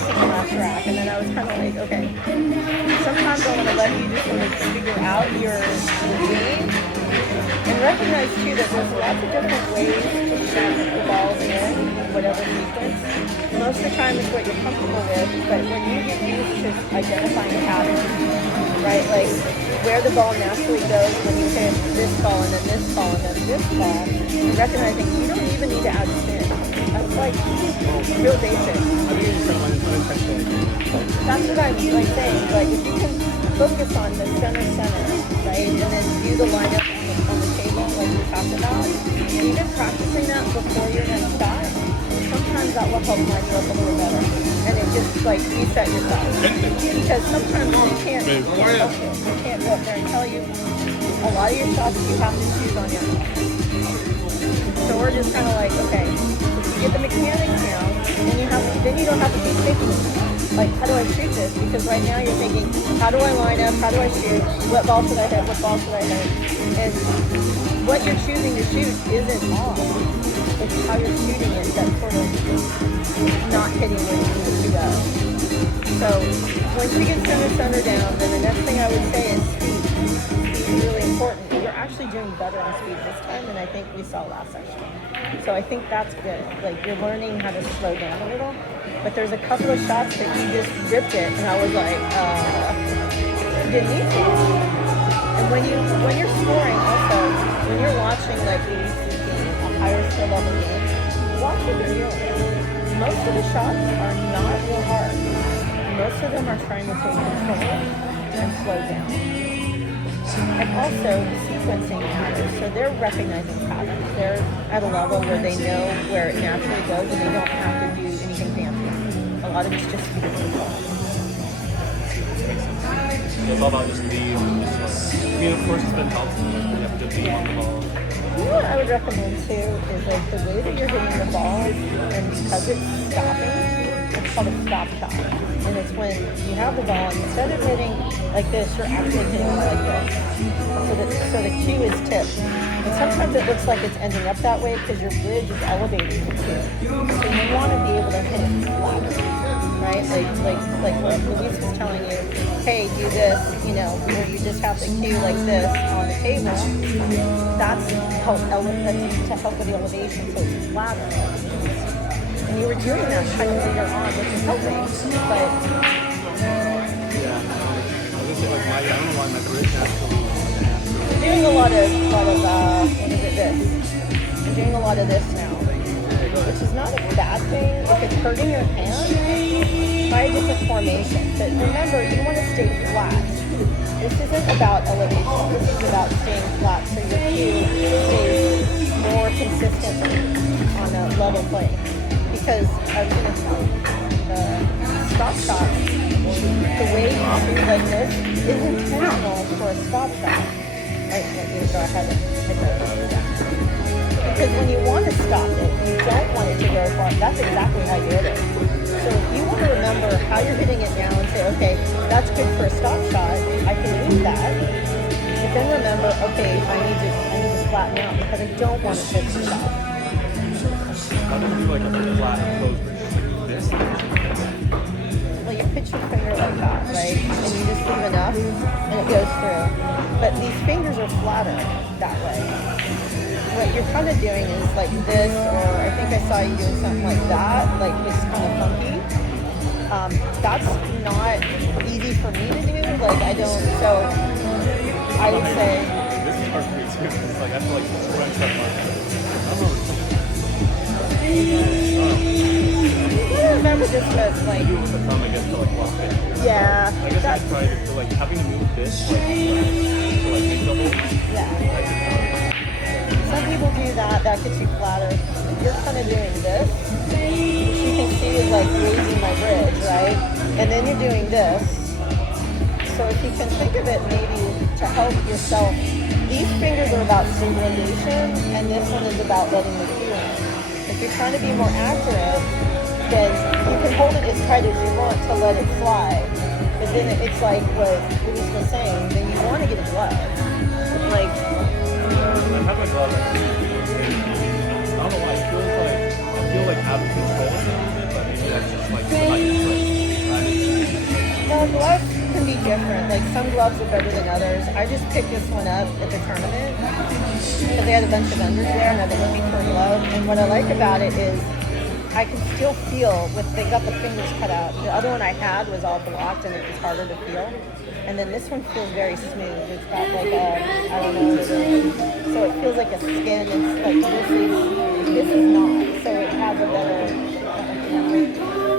practicing the last rack, and then I was kind of like, okay, sometimes I want to let you just sort of figure out your routine and recognize too that there's lots of different ways to set the balls in whatever sequence. Most of the time it's what you're comfortable with, but when you get used to identifying patterns, right, like where the ball naturally goes when you hit this ball and then this ball and then this ball, and recognizing you don't even need to add spin. That's like real basic. That's what I'm like saying. Like if you can focus on the center, right, and then do the lineup on the table like we talked about, and even practicing that before your next shot, sometimes that will help line you up a little better. And it just like reset yourself. Because sometimes you can't help it. You can't go up there and tell you a lot of your shots you have to choose on your own. So we're just kind of like, okay, you get the mechanics down, and then you don't have to keep thinking, like, how do I shoot this? Because right now you're thinking, how do I line up? How do I shoot? What ball should I hit? What ball should I hit? And what you're choosing to shoot isn't off. It's how you're shooting it that's sort of not hitting where you need to go. So once you get center down, then the next thing I would say is speed. Speed is really important. You're actually doing better on speed this time than I think we saw last session. So I think that's good. Like you're learning how to slow down a little. But there's a couple of shots that you just ripped it, and I was like, you didn't need to. And when you're scoring, also when you're watching like we used to see a higher skill level game, watch what you're doing. Most of the shots are not real hard. Most of them are trying to take control and slow down. And also, sequencing matters. So they're recognizing patterns. They're at a level where they know where it naturally goes and they don't have to do anything fancy. A lot of it's just speed control. It's all about just lead and just like, I mean, of course, it's been helpful. You have to be on the ball. You know what I would recommend too is like the way that you're hitting the ball, and because it's stopping, it's called a stop shot. And it's when you have the ball and instead of hitting like this, you're actually hitting it like this. So the cue is tipped. And sometimes it looks like it's ending up that way because your bridge is elevating the cue. So you want to be able to hit it flat, right? Like what Luis was telling you, hey, do this, you know, where you just have the cue like this on the table. That's to help with the elevation so it's flatter. And you were doing that kind of later on, which is helping, but... Yeah, I was like, I don't know why my bridge actually... I'm doing a lot of what is it, this? I'm doing a lot of this now, which is not a bad thing. If it's hurting your hand, try a different formation. But remember, you want to stay flat. This isn't about elevation, this is about staying flat so your cue stays more consistently on a level plane. Because I was going to tell you, the stop shots, the way you shoot like this is intentional for a stop shot. Right, let me go ahead and hit that. Because when you want to stop it, you don't want it to go far. That's exactly how you hit it. So if you want to remember how you're hitting it now and say, okay, that's good for a stop shot, I can use that. But then remember, okay, I need to flatten out because I don't want to hit the shot. How do you do like a flat closed bridge like this? Well, you pitch your finger like that, right? And you just leave enough, and it goes through. But these fingers are flatter that way. What you're kind of doing is like this, or I think I saw you doing something like that, like this kind of funky. That's not easy for me to do. Like I don't, so I would say... This is hard for me too. It's like, I feel like it's right stuff like that. I don't know. You gotta remember this because, like... Do it with the thumb, I guess, to like lock it. Yeah. I guess I tried to like, having to move this, like, to like make the hole. Yeah. Some people do that gets you flatter. You're kind of doing this, which you can see is like raising my bridge, right? And then you're doing this. So if you can think of it maybe to help yourself, these fingers are about stabilization, and this one is about letting the cue in. If you're trying to be more accurate, then you can hold it as tight as you want to let it fly. But then it's like what Luis was saying, then you want to get a glove. Like, I have my glove. I don't know why. I feel like out of control a little bit, but maybe that's just like not used to it. Gloves can be different. Like some gloves are better than others. I just picked this one up at the tournament because they had a bunch of vendors there and I've been looking for a glove. And what I like about it is I can still feel they got the fingers cut out. The other one I had was all blocked and it was harder to feel. And then this one feels very smooth. It's got like I don't know what it is. So it feels like a skin. It's like this is not. So it has a better.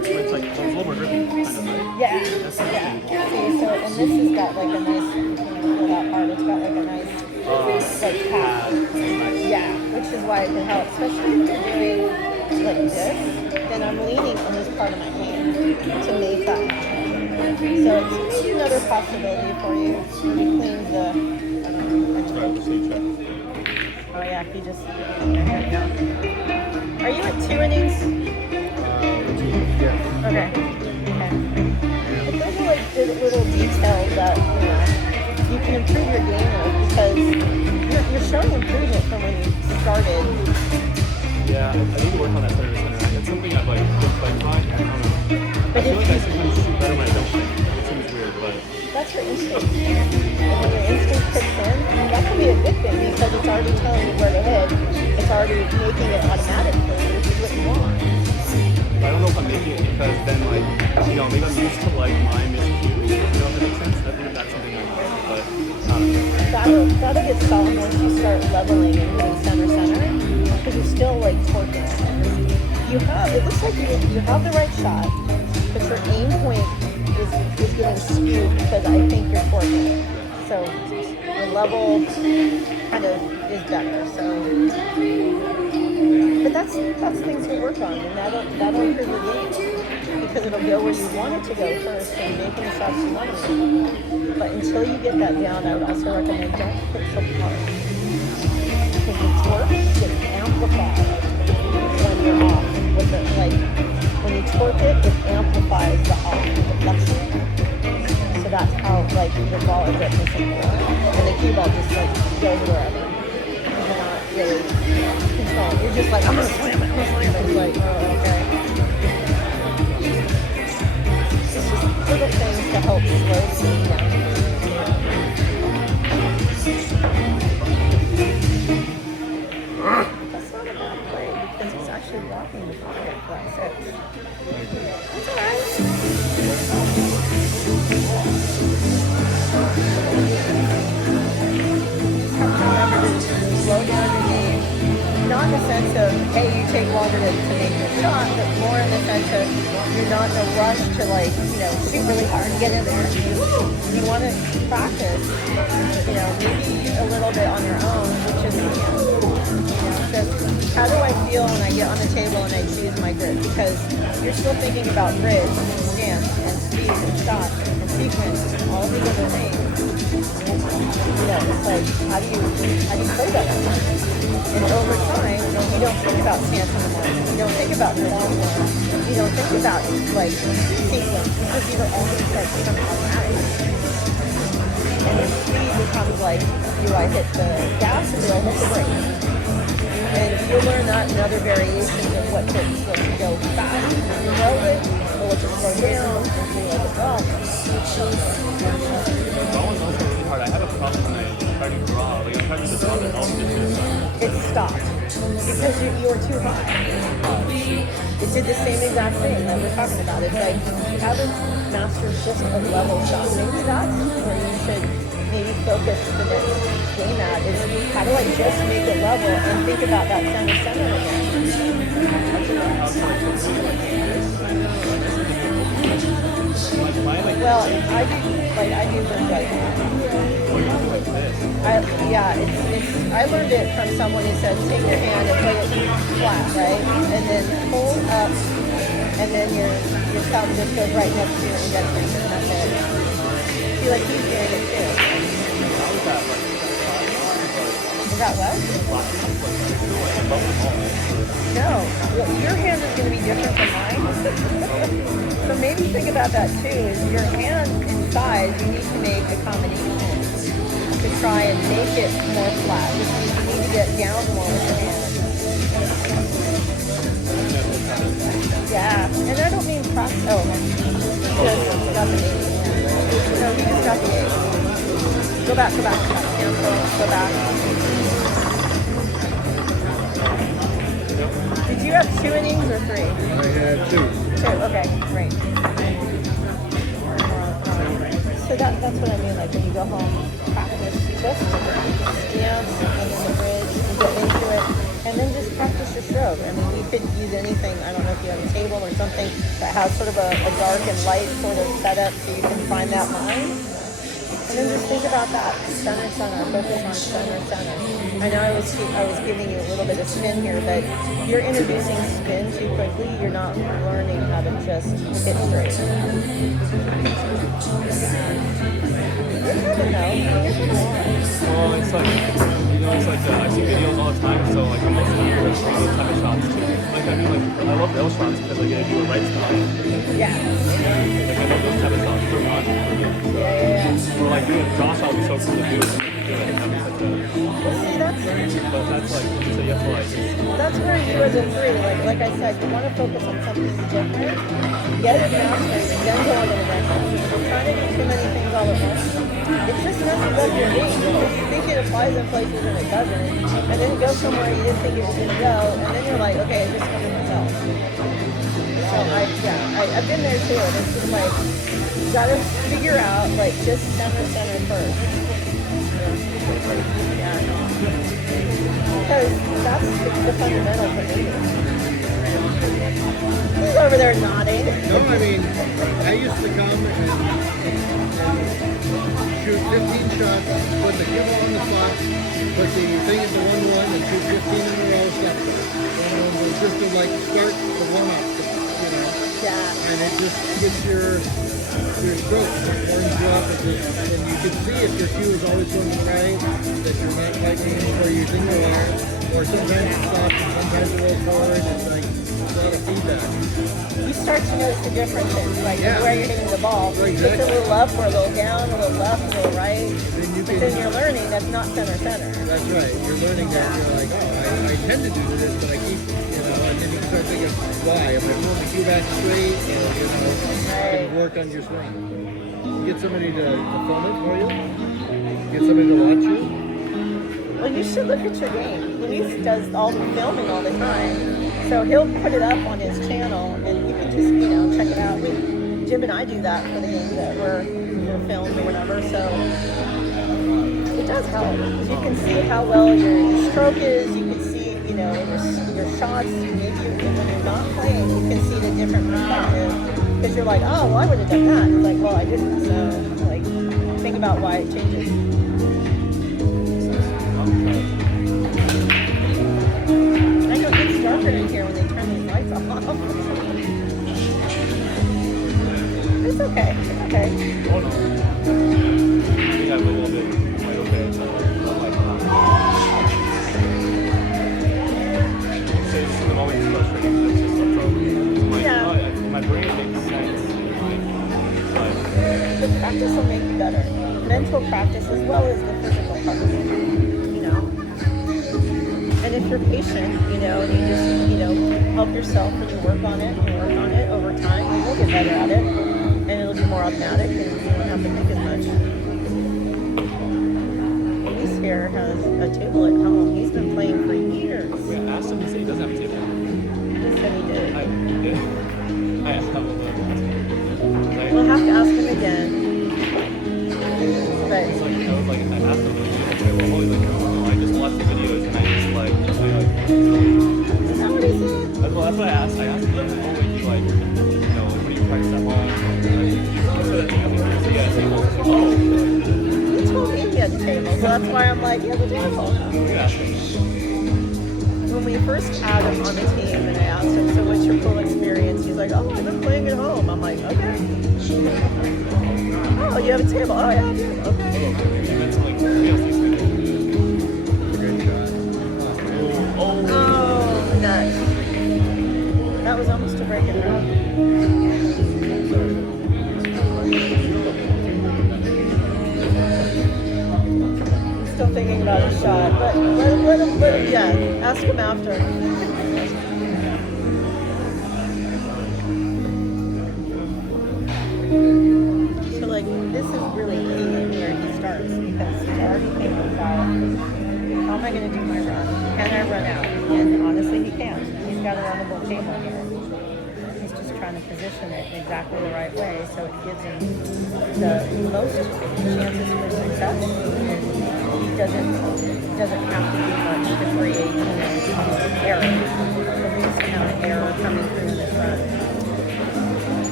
It's like it's a little more grippy, kind of, right? Yeah. Yeah. See, so and this has got like a nice. You can feel that part. It's got like a nice like pad. Yeah, which is why it can help, especially if you're doing like this. Then I'm leaning on this part of my hand to make that happen. So it's maybe another possibility for you. Maybe clean the. I don't know. Oh yeah, he just. There you go. Are you at 2 innings? Yeah. Okay. But those are like the little details that you can improve your game with because you're showing improvement from when you started. Yeah, I need to work on that center. It's something I've like taught. I don't know. But I feel like I sometimes shoot better when I don't think. It seems weird, but that's your instinct. And when your instinct kicks in, that can be a good thing because it's already telling you where to hit. It's already making it automatic for you, which is what you want. I don't know if I'm making it because then, like, maybe I'm used to, like, my miscues, if that makes sense. I think that's something I'm like, but I don't know. That'll get solved once you start leveling and doing center, because you're still, like, torquing. It looks like you have the right shot, but your aim point is getting skewed because I think you're torquing. So your level kind of is better, so... But that's things to work on, and that'll improve your game because it'll go where you want it to go first, and making the shots you want to make. But until you get that down, I would also recommend don't hit so hard because the torque gets amplified when you're off. When you torque it amplifies the off deflection. So that's how your ball ends up missing more, and the cue ball just goes wherever. You're not really controlling. You're just like, I'm gonna slam it. It's like, oh, okay. It's just little things to help slow the game down. That's not a bad play because he's actually blocking the pocket flat 6. That's alright. Slow down your game, not in the sense of, hey, you take longer to make your shot, but more in the sense of you're not in a rush to shoot really hard and get in there. You want to practice, maybe a little bit on your own, which is just how do I feel when I get on the table and I choose my grid? Because you're still thinking about grids and stance and speed and shot and sequence and all these other things. It's like, how do you play that? And over time, you don't think about stance in the morning. You don't think about the long run. You don't think about sequence because these are all things that become automatic. And the speed becomes like, do I hit the gas or do I hit the brake? And you'll learn that in other variations of what to go fast and you know it, or what to slow down and do like a ball. Hard. I have a problem when I try to draw. Like, I'm trying to draw the ball it stopped because you were too high. It did the same exact thing that we're talking about. It's like you haven't mastered just a level shot. Maybe that's where you should maybe focus the next game at is how do I just make it level and think about that center again. Well, I do look like I learned it from someone who said take your hand and put it flat, right? And then pull up, and then your thumb just goes right next to your index finger, and that's it. I feel like he's doing it too. Is that what? No. Well, your hand is going to be different from mine. So maybe think about that too, is your hand in size, you need to make a combination to try and make it more flat, which means you need to get down more with your hand. Yeah, and I don't mean practice. Oh, because that's amazing. Yeah. You just got the 8. Go back. Cancel. Go back. Did you have 2 innings or 3? I had 2. 2. Okay, great. So that's what I mean. Like when you go home, practice just stance and then the bridge and get into it, and then just practice your stroke. I mean, you could use anything. I don't know if you have a table or something that has sort of a dark and light sort of setup, so you can find that line. And then just think about that. Center, focus on center. I know I was giving you a little bit of spin here, but you're introducing spin too quickly. You're not learning how to just hit straight. You're gonna know. Well, it's like, I see videos all the time, so like I'm listening to those type of shots too. Like I mean, like I love those shots because like I do a right stop. Yeah. Like I love those type of shots for fun. Yeah. Or like doing Josh, I'll be so cool to do it. Well, see, But that's like, so you have to like. that's where you as a 3, like I said, you want to focus on something different, get it mastered, then go on to the next one. If you're trying to do too many things all at once, it's just messes up your game. Because you think it applies in places and it doesn't, and then go somewhere you didn't think it was going to go, and then you're like, okay, is this something else? So I've been there too, and it's just like, you got to figure out, like, just center first. Yeah. Because that's the fundamental for me. He's over there nodding. No, I mean, I used to come and shoot 15 shots, put the cue ball on the spot, put the thing at the 1-1, and shoot 15 in a row, stuff. And it was just to like start the warm-up, you know. Yeah. And it just gets your stroke, warms you up, and you can see if your cue is always going right, that you're not lightning where you think you are, or sometimes it stops and sometimes it rolls forward. It's like a lot of feedback. You start to notice the differences, like Yeah. where you're hitting the ball. Right, It's a exactly. little up or a little down, a little left, a little right. Then you But can, then you're learning that's not center. that's right. You're learning that. You're like, oh, I tend to do this, but I keep, you know, and then you start thinking, why? Am I pulling the cue back straight? And, you know, Right. and work on your swing. Get somebody to film it for you. Get somebody to watch you. Well, you should look at your game. Luis does all the filming all the time. So he'll put it up on his channel, and you can just, check it out. Jim and I do that for the games that we're filmed or whatever. So it does help. You can see how well your stroke is. You can see, in your shots. Maybe when you're not playing, you can see the different perspective. Because you're like, oh, well, I would have done that. It's like, well, I didn't. So, like, think about why it changes. I know it's darker in here when they turn these lights off. It's okay. It's okay. Oh no. I think I'm a little bit like okay. But like I'm always frustrating. That's just a problem. Like, Yeah. my brain makes sense. But The practice will make you better. Mental practice as well as the physical practice. And if you're patient, and you just, help yourself when you work on it over time, you will get better at it. And it'll be more automatic and you won't have to think as much. Luis here has a table at home. He's been playing for years. wait, I asked him. He said he doesn't have a table. He said he did. I did. I asked him. We'll have to ask him again. But I asked him. Okay, well, holy like, I just watched the videos and I just like. is that what he said? That's what I asked. I asked him, oh, like, you like, when you practice at home? Yeah, table. Oh. He told me he had a table, so that's why I'm like, he has a table. Yeah. When we first had him on the team and I asked him, so what's your pool experience? He's like, oh, I've been playing at home. I'm like, okay. Oh, you have a table? Oh, yeah, I do. Okay. Great shot. Oh, nuts. That was almost a break in the I'm still thinking about his shot, but let him, yeah, ask him after. So, like, this is really I going to do my run? Can I run out? And honestly, he can. He's got a runnable table here. He's just trying to position it in exactly the right way so it gives him the most chances for success. He doesn't have to do much to create error. The least amount of error coming through this run.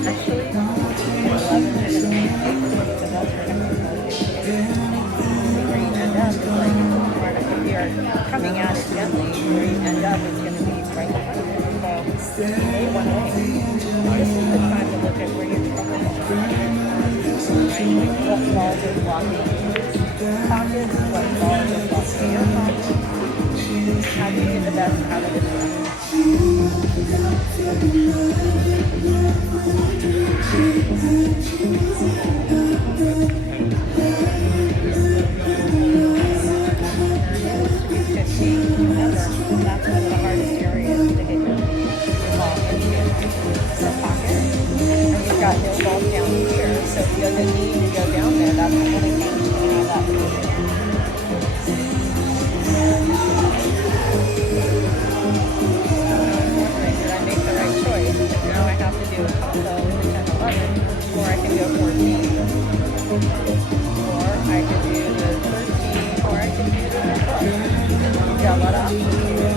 Actually, 11 is the best where you end up is like, if you're coming at it gently, where you end up is going to be right behind you. So, one way. This is the time to look at where you're coming from. Right? What balls are blocking pockets, what balls are blocking your pockets. How do you get the best out of this? That's one of the hardest areas to get your ball into the pocket. And you've got no balls down here, so if he doesn't need to go down there, that's the only time he's going to have that position. Did I make the right choice? Because now I have to do a combo with the 10-11, or I can go 14. Or I could do the 13, or I could do the 12. You've got a lot of options here.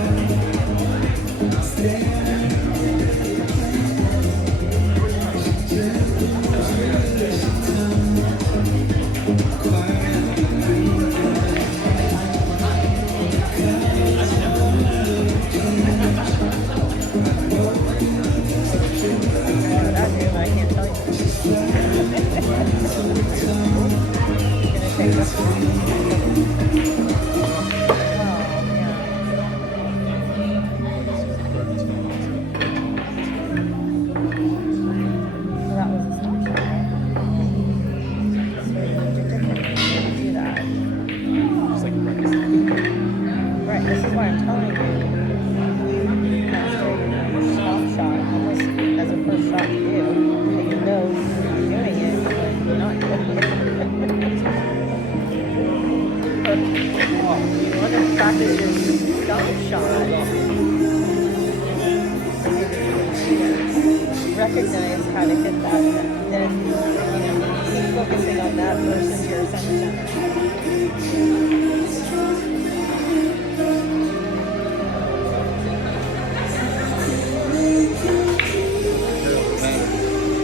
I can't tell you. Gonna take this one. Practice your stop shot. Recognize how to hit that. Then keep focusing on that versus your center.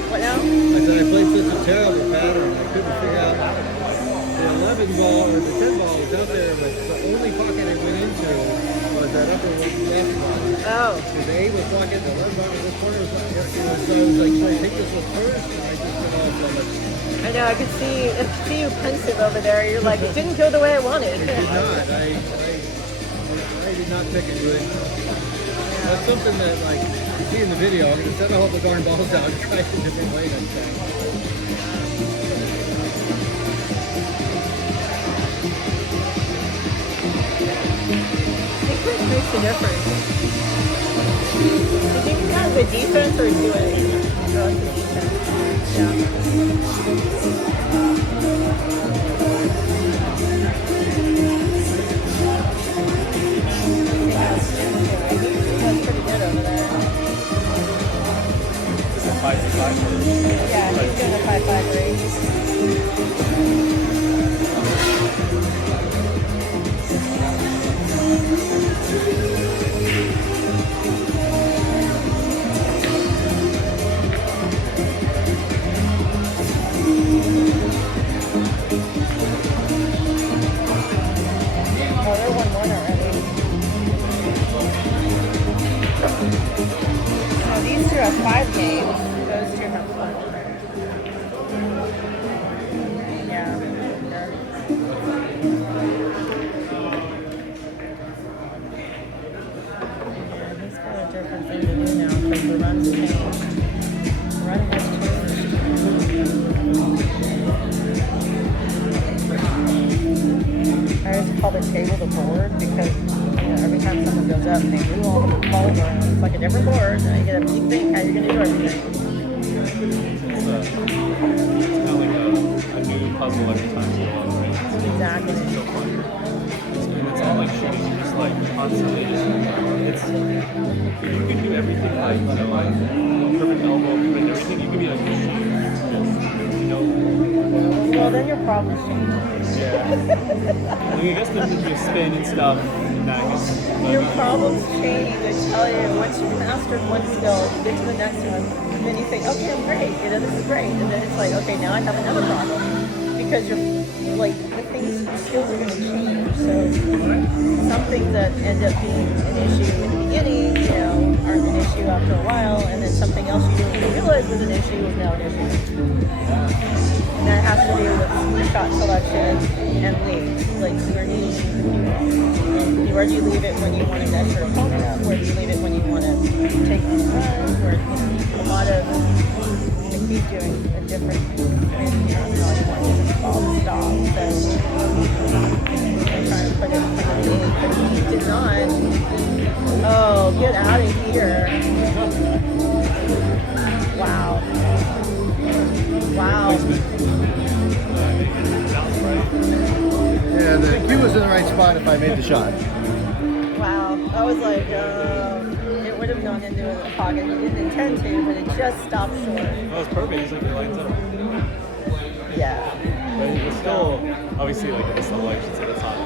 What now? I said I played such a terrible pattern. I couldn't figure out the 11 ball or the 10 ball was out there, but the only pocket it went into was that upper left ball. Oh. Because the 8 was blocking, the 11 ball in the corner was blocking. So I was like, should I take this one first? And I just went off on it. I know, I could see you pensive over there. You're like, it didn't go the way I wanted. It did not. I did not pick it good. That's something that, like, you see in the video. I'm going to set all the darn balls out and try it a different way next time. What makes the difference? Do you think that's the defense or do it? Oh, it's the defense. Yeah. That's pretty good over there. Is it 5-5? Yeah, he's doing a 5-5 race. Oh, they're 1-1 already. So these two have 5 games. Those two have 1. Yeah. He's got a different thing to do now because the run's changed. The run has changed. I just call the table the board because every time someone goes up and they move all the balls around, it's like a different board, and you get a you think how you're going to do everything. It's kind of like a new puzzle every time you go on, right? Exactly. It's so fun. And it's all like shooting. You're just like constantly just. You can do everything like perfect elbow, perfect everything. You can be like a shooter. Well, then your problems change. Yeah. I guess the spin and stuff. Your problems change. I tell you, once you've mastered one skill, you get to the next one, and then you think, okay, I'm great. This is great. And then it's like, okay, now I have another problem because you're like the skills are going to change. So some things that end up being an issue in the beginning, aren't an issue after a while, and then something else you didn't even realize was an issue is now an issue. And that has to do with shot selection and leads, like your knees. Where do you leave it when you want to mess your opponent up? Where do you leave it when you want to take on a run? Where a lot of like he's doing a different kind of ball stop. So I'm trying to put it in front of me, but he did not. Oh, get out of here! Wow. Wow. Yeah, the cue was in the right spot if I made the shot. Wow. I was like, it would have gone into the pocket. He didn't intend to, but it just stopped short. That was perfect. He's like, it lines up. Yeah. But it was still, obviously, like, it's still like, it's hot.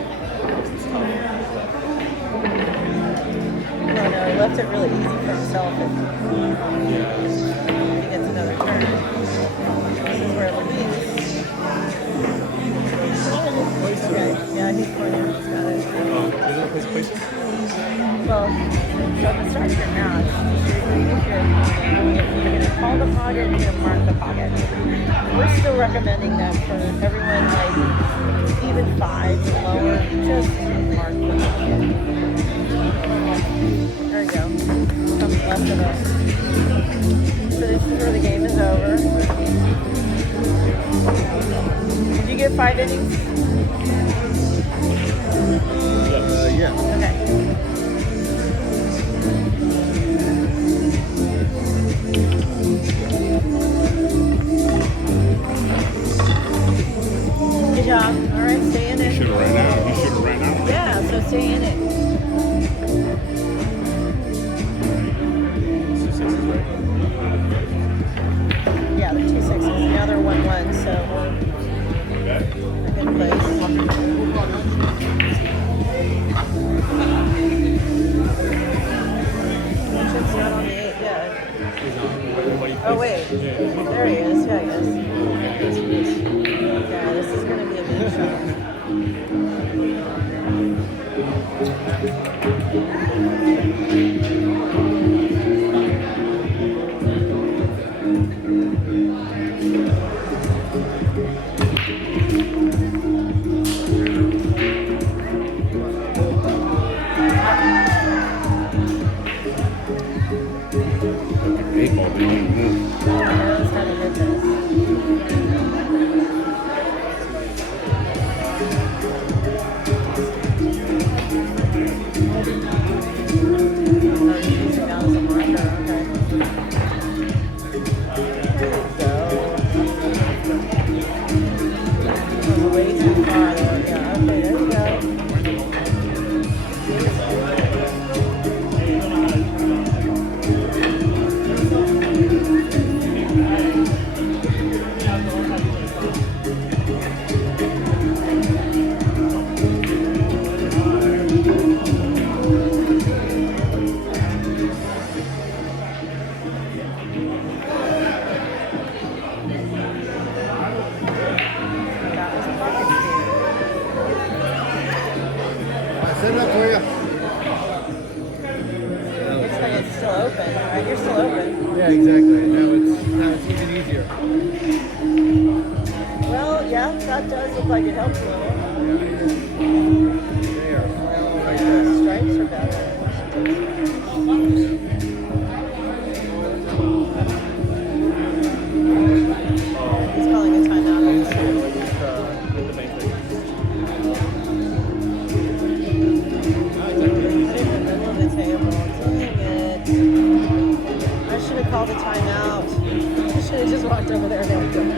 It's tough. No, he left it really easy for himself if he gets another turn. This is where Luis. Yeah, he's corner. He's got it. Is it a place? Well, so to start your match, you're going to call the pocket, you're going to mark the pocket. We're still recommending that for everyone, like even 5 and lower, just mark the pocket. There you go. Comes left of us. So this is where the game is over. Did you get 5 innings? Yeah. Okay. Good job. All right, stay in it. You should have ran out. Yeah, so stay in it. 2 6s, right? Yeah, they're 2 6s. Now they're 1-1, so we're in place. Chip's not on the 8 yet. Oh, wait. There he is. Yeah, he is. Yeah, this is going to be a big shot. Set it up for you. Looks like it's still open, right? You're still open. Yeah, exactly. Now it's even easier. Well, yeah, that does look like it helps a little. There. Like The this. stripes are better. He's calling a timeout. I didn't see it, like, with the bank thing. In the middle of the table. Dang it. I should have called a timeout. I should should have just walked over there and helped him.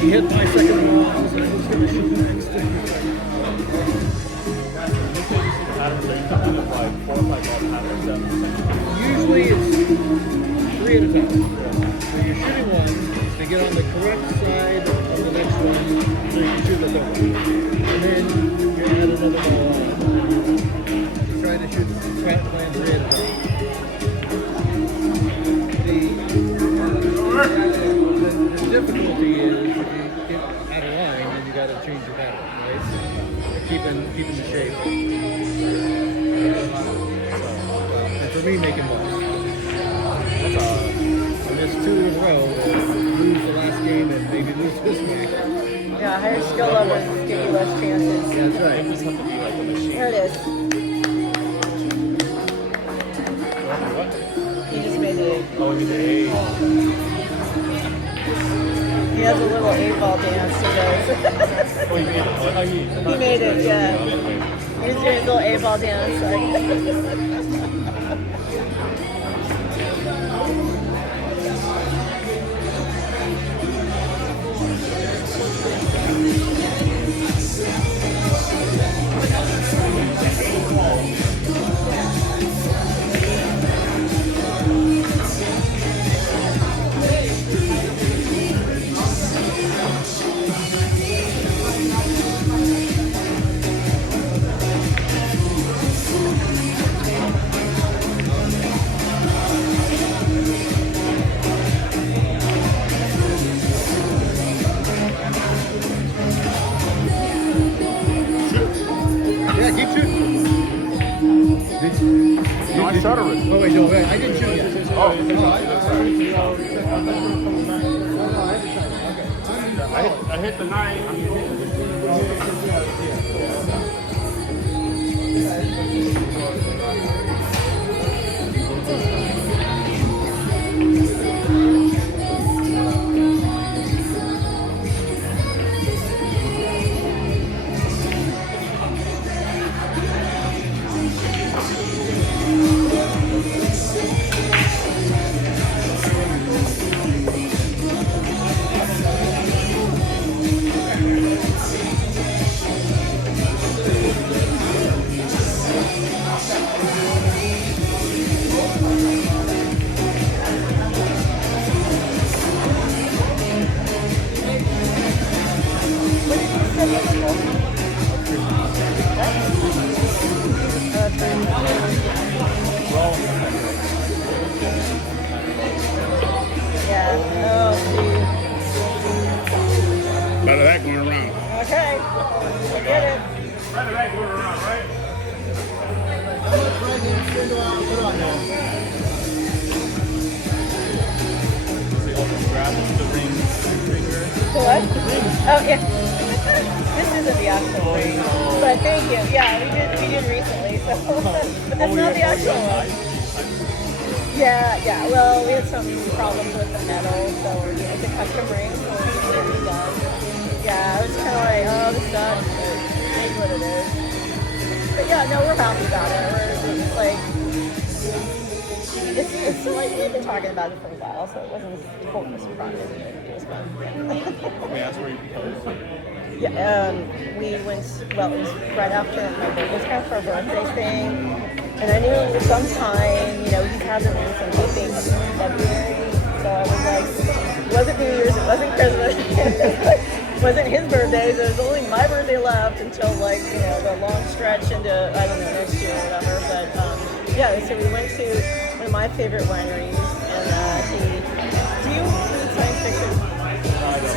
He hit my second ball, so I'm just going to shoot the next thing. Usually it's 3 at a time. So you're shooting one to get on the correct side of the next one so you can shoot the double. And then you add another ball on. You try to shoot the flat plan 3 at a time. The difficulty is if you get out of line, then you got to change your pattern, right? Keeping the shape. And for me, making balls. I missed 2 in a row. Lose the last game and maybe lose this game. Yeah, higher skill levels give you less chances. That's right. You just have to be like a machine. There it is. He just made the Oh, you did A. He has a little 8-ball dance he does. Oh, you made it. Oh, I thought He made it, yeah. He's doing his little 8-ball dance. Like. Yeah, keep shooting. No, I shot already. Oh, wait, no, wait, I didn't shoot yet. Oh, I hit the 9. Better that going around. Okay, I get it. Better that going around, right? What? Oh, yeah. This isn't the actual ring. But thank you. Yeah, we did recently, so. But that's not the actual one. Yeah. Well, we had some problems with the metal, so it's a custom ring, so it's really done. Yeah, I was kind of like, oh, this sucks, but it is what it is. But yeah, no, we're happy about it. It's like, it's like we've been talking about it for a while, so it wasn't totally surprising. It was fun. May I ask where you proposed? Yeah, we went, well, it was right after my birthday. It was kind of for a birthday thing. And I knew sometime, he's having some tapings in February. So I was like, it wasn't New Year's, it wasn't Christmas, it wasn't his birthday, so it was only my birthday left until the long stretch into, I don't know, next year or whatever. But yeah, so we went to one of my favorite wineries, and do you read science fiction? I don't.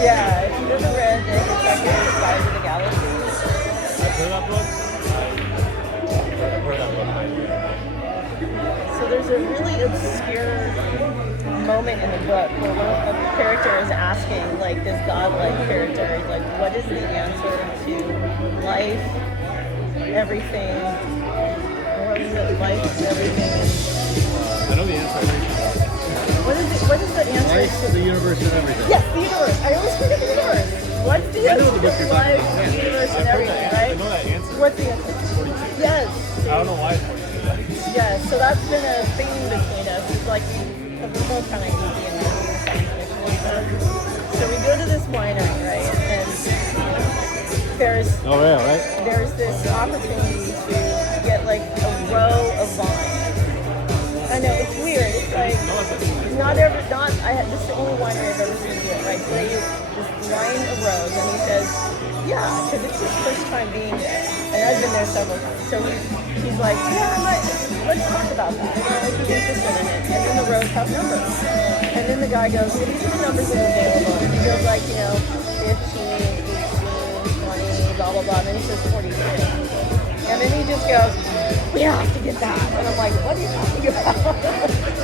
Yeah, if you've ever read The Hitchhiker's Guide to the Galaxy. I've heard that book. I've heard that book. So there's a really obscure moment in the book where one of the characters is asking, this godlike character, what is the answer to life everything. What is it? Life is everything. I know the answer. What is it? What is the answer? Life, the universe, and everything. Yes, the universe. I always forget the universe. What's the I know answer? the book you're talking Life, about. the universe, and everything, I right? know that answer. What's the answer? 42. Yes. I don't know why it's 42. Yeah, so that's been a theme between us. It's like we're both kind of geeky and science fiction. So we go to this winery, right? And there's Oh yeah, right. there's this opportunity to get like a row of vines. I know it's weird. It's like this is the only winery I've ever seen do it, right? So they just line of rows, and he says, yeah, because it's his first time being there, and I've been there several times. So he's like, yeah, let's talk about that. You know, like he's interested in it. And then the rows have numbers, and then the guy goes, well, these are the numbers that are available. He goes like, 15, 18, 20, blah blah blah, and then he says 42. And then he just goes, we have to get that. And I'm like, what are you talking about?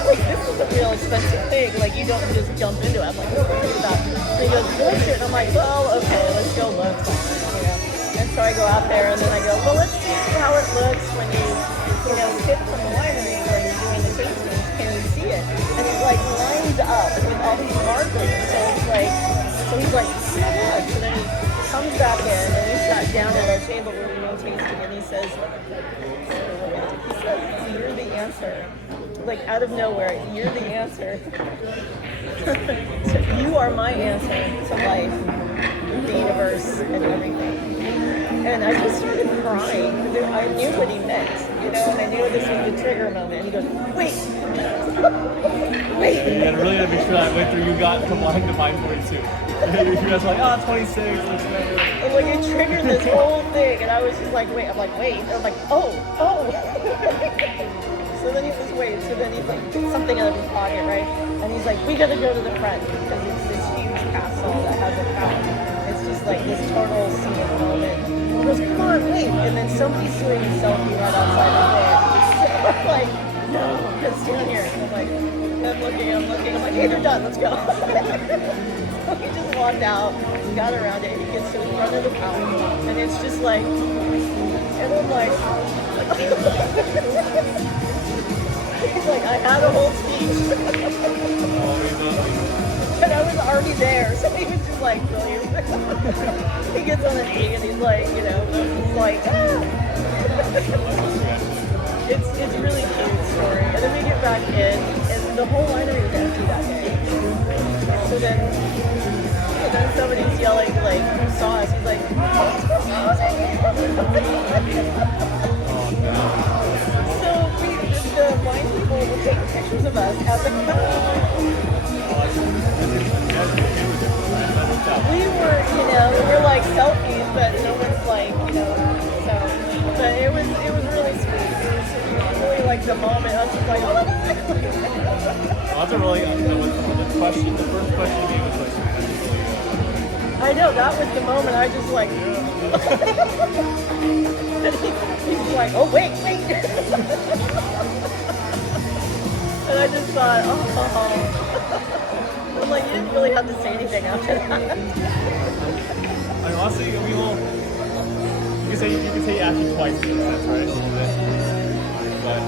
Like, this is a real expensive thing. Like, you don't just jump into it. I'm like, no, we're going to do that. And he goes, let's do it. And I'm like, well, okay, let's go look. And so I go out there, and then I go, well, let's see how it looks when you sip from the winery where you're doing the tastings. Can you see it? And it, like, lines up with all these markers. So it's like, so he's like, yeah. So then he comes back in, and we sat down at our table where we were tasting, and he says, you're the answer. Like, out of nowhere, you're the answer. So you are my answer to life, the universe, and everything. And I just started crying. I knew what he meant, and I knew this was the trigger moment. And he goes, wait. Wait. You really had to make sure that went through. You got combined to mine 42. You guys were like, 26, looks better. And like it triggered this whole thing, and I was just like, wait. I'm like, wait. And I'm like, oh. So then he was wait. So then he's like, took something out of his pocket, right? And he's like, we gotta go to the front because it's this huge castle that has a fountain. It's just like this total scenic moment. He goes, come on, wait. And then somebody's doing a selfie right outside the door. So I'm like, no, just stand here. And I'm like, I'm looking. I'm like, hey, they're done. Let's go. So he just walked out, got around it, and he gets to the front of the fountain, and it's just like, and I'm like, he's like, I had a whole speech. And I was already there, so he was just like, brilliant. He gets on the knee and he's like, just like, It's really cute story. And then we get back in, and the whole winery was empty that day. So then somebody's yelling, like, who saw us? He's like, "Thanks for pausing." So the wine people will take pictures of us as a couple. We were like selfies, but no one's like, so. But it was really sweet. It was really like the moment. I was just like, oh my god. Well, that's a really the first question he was like, I know, that was the moment I just like, and he's like, oh wait. And I just thought, I'm like, you didn't really have to say anything after that. I mean, honestly, we will. You can say you asked you twice in a sense, right? A little bit. But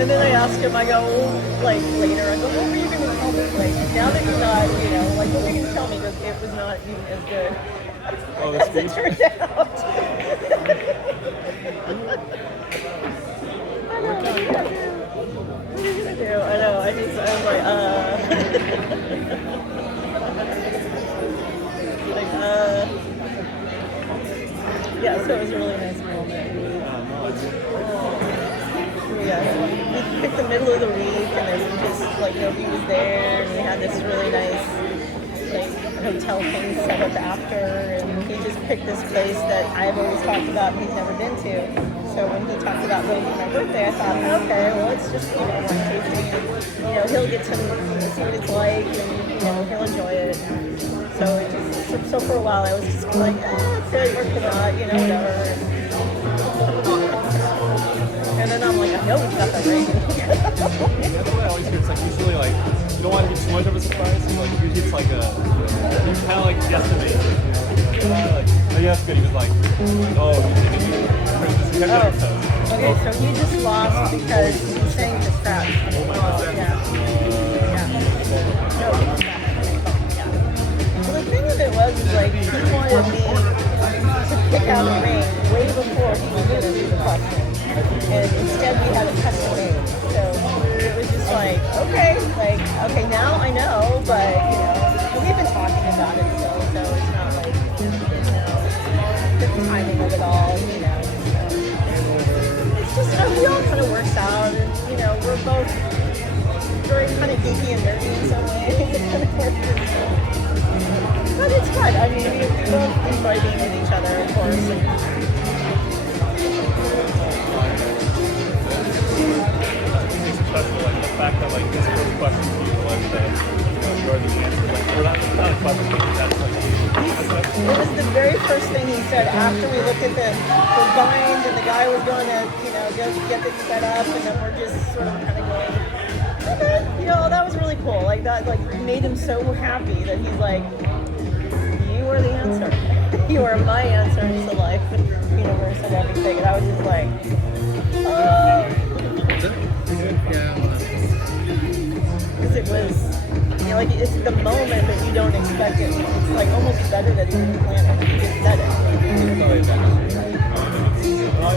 and then I asked him, I go, like later, I go, what were you going to tell me? Like, now that you're not, like, what were you going to tell me? Because it was not even as good as it turned out. I know, what are you going to do? I know, I was like, yeah, so it was a really nice moment. Yeah, we picked the middle of the week, and then we just, like, nobody was there, and we had this really nice, like, hotel thing set up after, and he just picked this place that I've always talked about and he's never been to. So when he talked about going for my birthday, I thought, okay, well, it's just, wine tasting, and, he'll get to see what it's like, and, he'll enjoy it. So it just, so for a while I was just like, failure or not, whatever. And then I'm like, I know we got that right. That's what I always hear. It's like usually like you don't want to be too much of a surprise. So, like usually it's like you kind of like guesstimate. Like, oh yeah, that's good. He was like, oh, he kept on his toes. Okay, so he just lost because he's saying the stats. Yeah. No, yeah. Well, the thing of it was like he wanted me to pick out a ring way before he was going to do the question. And instead we had a custom made. So it was just like, okay, now I know, but we've been talking about it still, so it's not like, the timing of it all, So it's just, we all kind of works out, and, we're both very kind of geeky and nerdy in some ways. But it's fun. I mean, we both enjoy being with each other, of course. Special, like the fact that like this first question to you was that you're the answer. Like, or not a question, but that's like it was the very first thing he said after we looked at the bind and the guy was going to, get it set up, and then we're just sort of kind of going, okay, that was really cool. Like that, like made him so happy that he's like, you are the answer. You are my answer to life, universe, and everything. And I was just like, oh. Because it was, like it's the moment that you don't expect it. It's like almost better that he didn't plan it. He just said it. Well, I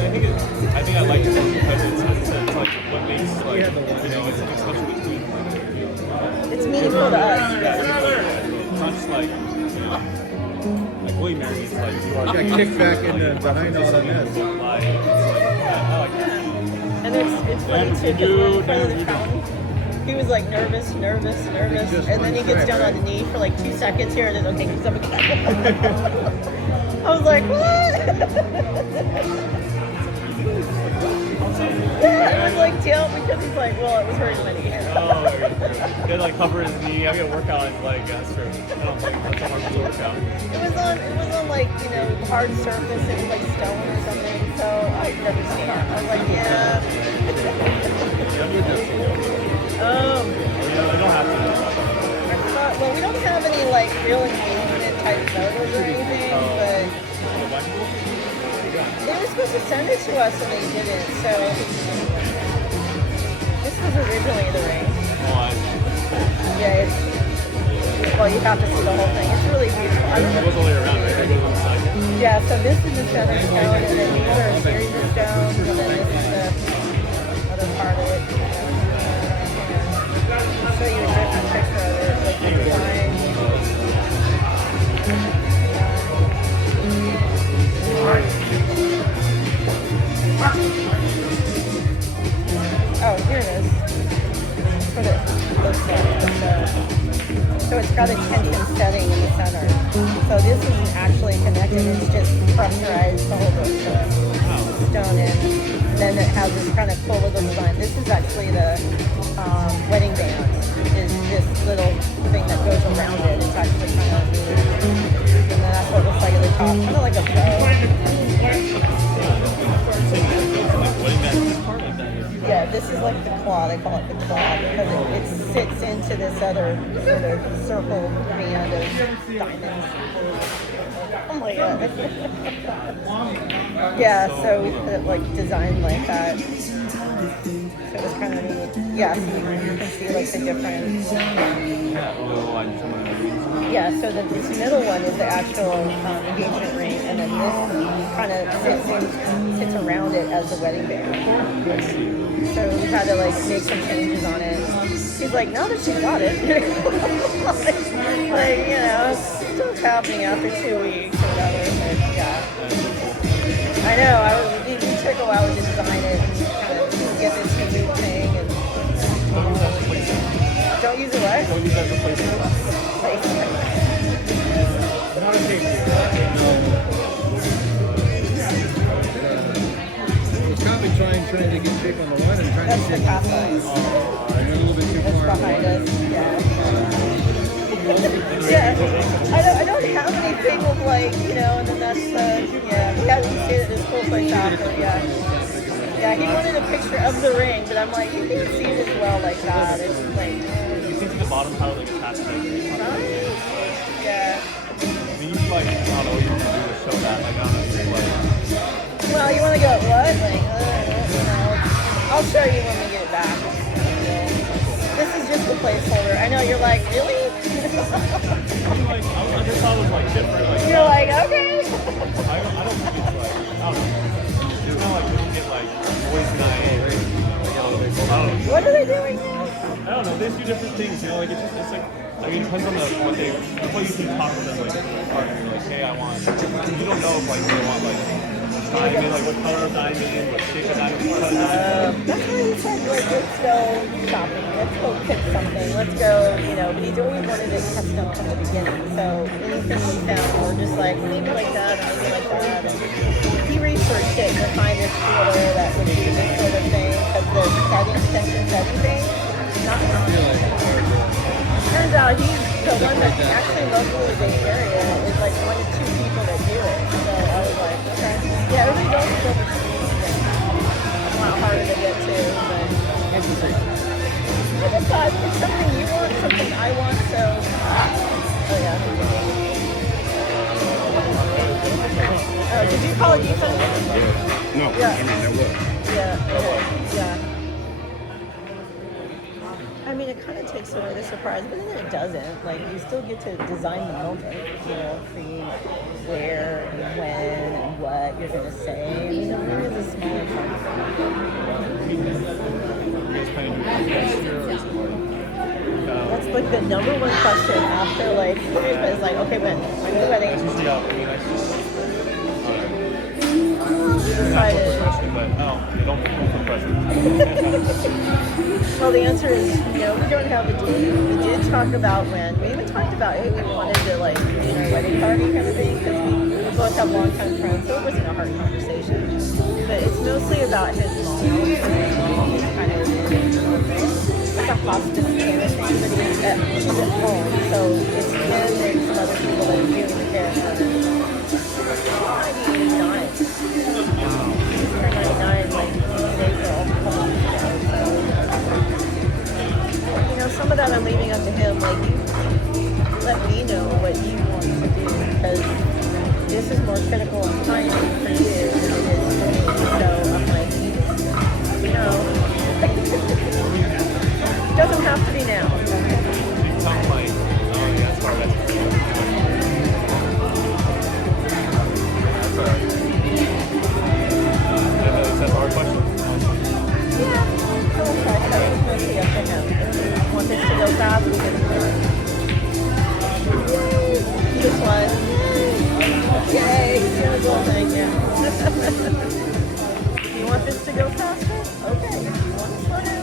think I like it because it's like what makes like it's something special between. It's meaningful to us. It's not just like Leroy Merlin is like you are kick back in the behind all the nets. I like that. And it's funny too because we're in front of the fountain. He was like nervous, and then he gets down on the knee for like 2 seconds here, and then okay, he's up again. I was like, what? Yeah, it was like tail because he's like, well, it was hurting my knee. He had like cover his knee. I got to work out his leg. That's true. I don't think that's a hard to work out. It was on like hard surface. It was like stone or something. So I'd never seen it. I was like, yeah. They don't have to. Well, we don't have any like real engagement type photos or anything, but they were supposed to send it to us and they didn't. So this was originally the ring. Yeah, well, you have to see the whole thing. It's really beautiful. It goes all the way around, right? It goes on the side. Yeah, so this is the center stone, and then these are a series of stones, and then this is the other part of it. I'll show you a different picture of it, like the design. Oh, here it is. For the so it's got a tension setting in the center. So this isn't actually connected, it's just pressurized to hold the stone in. And then it has this kind of cool little design. This is actually the wedding band, is this little thing that goes around it. It's actually kind of, and then that's what it looks like at the top, kind of like a bow. Yeah, this is like the claw. They call it the claw because it sits into this other sort of circle band of diamonds. Oh my god. Yeah, so we put it like designed like that. So it was kind of neat. Yeah, so you can see like the different. Yeah, so this middle one is the actual engagement ring, and then this kind of sits around it as the wedding band. So we had to like make some changes on it. She's like, now that she's got it, stuff's happening after 2 weeks or whatever. But yeah, I know. It took a while to design it and kind of get this unique thing. And don't use it what? Don't use that replacement. Not a tape. Probably trying to get shape on the one and trying That's to the get casa. a little bit too It's far behind away. us. Yeah. Yeah. I don't have anything with like, and then that's yeah. We had to stay at this cool place after, yeah. Yeah, he wanted a picture of the ring, but I'm like, you can't see it as well like that. It's like, bottom, how to like attach it. Right? Yeah. I mean, you like, I don't know what you can do to show that. Like, I don't know, you like, Well, you want to go what? Like, you know, I'll show you when we get it back. This is just a placeholder. I know you're like, really? I mean, like, I just thought it was like different. Like, You're like, okay. I don't think it's like, I don't know. It's kind of like when you get like voice and IA, right? Like, I don't know. What are they doing now? I don't know. They do different things, you know. Like it's like, I mean, it depends on what they. That's why you can talk with them like partner. You're like, hey, I want. You don't know if like they want like diamond, like what color of diamond, what shape of diamond, what color of diamond. That's why he said, like, let's go shopping. Let's go pick something. Let's go, you know. But he's always wanted it custom from the beginning. So anything we found, we're just like, maybe like that, or maybe like that. And he researched it to find this jeweler that would do this sort of thing because the cutting extensions, everything. Not Turns out he's the one that actually local in the Bay Area is like 1 to 2 people that do it. So I was like, okay. Yeah, everybody goes to overseas. It's a lot harder to get to, but Interesting. I just thought it's something you want, something I want, so oh yeah. Did you call it defense? No, Yeah. I mean, that was. Yeah, it is. Yeah. I mean, it kind of takes away the surprise, but then it doesn't. Like, you still get to design the moment, you know, create where and when and what you're going to say. I mean, it really is a smaller part. You guys kind of do gesture or is it like? That's like the number one question after, like, it's like, okay, when are you ready? That's usually out. I mean, I just. Decided. But no, don't put pressure. Well, the answer is, you know, we don't have a date. We did talk about when. We even talked about, hey, we wanted to, like, do a wedding party kind of thing, because we both have longtime friends, so it wasn't a hard conversation. But it's mostly about his mom. He's kind of like a hospice kind of thing, but she's at home, so it's him and some other people that are doing the care for him. 99. He's turned 99, like, in April. You know, some of that I'm leaving up to him. Like, you let me know what you want to do, because this is more critical and timely for you than it is for me. So I'm like, you know, it doesn't have to be now. Sounds like, oh yeah, that's hard. That's a hard question. Yeah, so we'll try. So it's mostly up to him. Want this to go fast? This one. Yay! He's doing his little thing, yeah. You want this to go faster? Okay. You want to slow down?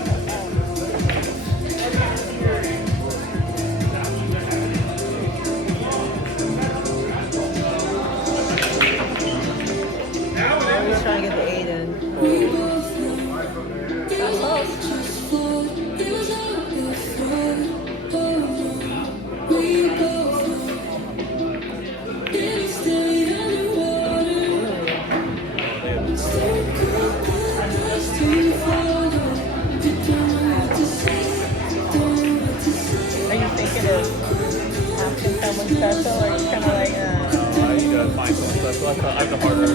I'm just trying to get the 8 in. Not close. Are you thinking of asking someone special, or are you kind of like, I need to find something special. I have the harder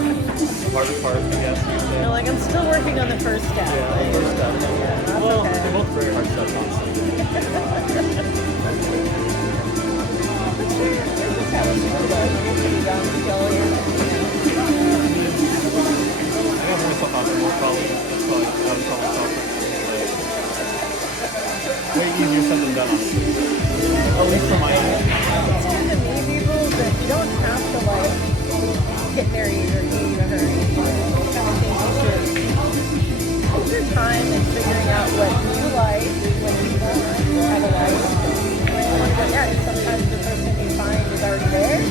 part, I guess. you know, like I'm still working on the first step. Yeah, Like, the first step. yeah, that's Well, okay. they're both very hard steps, honestly. But you're just having fun, though. You're pretty young still. I got more stuff out there, more probably. That's probably, I would tell myself. Way easier said than done, honestly. At least for my end. It's good to meet people that you don't have to, like, get married or need a hurry. You know, kind of things you should take your time and figuring out what you like when you want to have a life. But yeah, sometimes the person you find is already there, and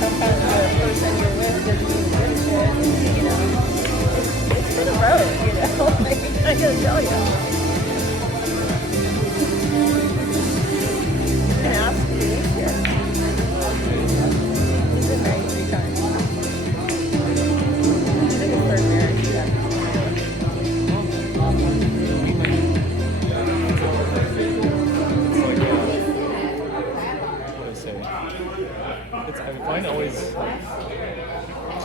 sometimes the person you're with doesn't even give a shit. And, you know, it's for the road, you know. Like, I gotta tell you. You can ask Steve here. He's been married 3 times. He's in his 3rd marriage, yeah. It's like, I find always.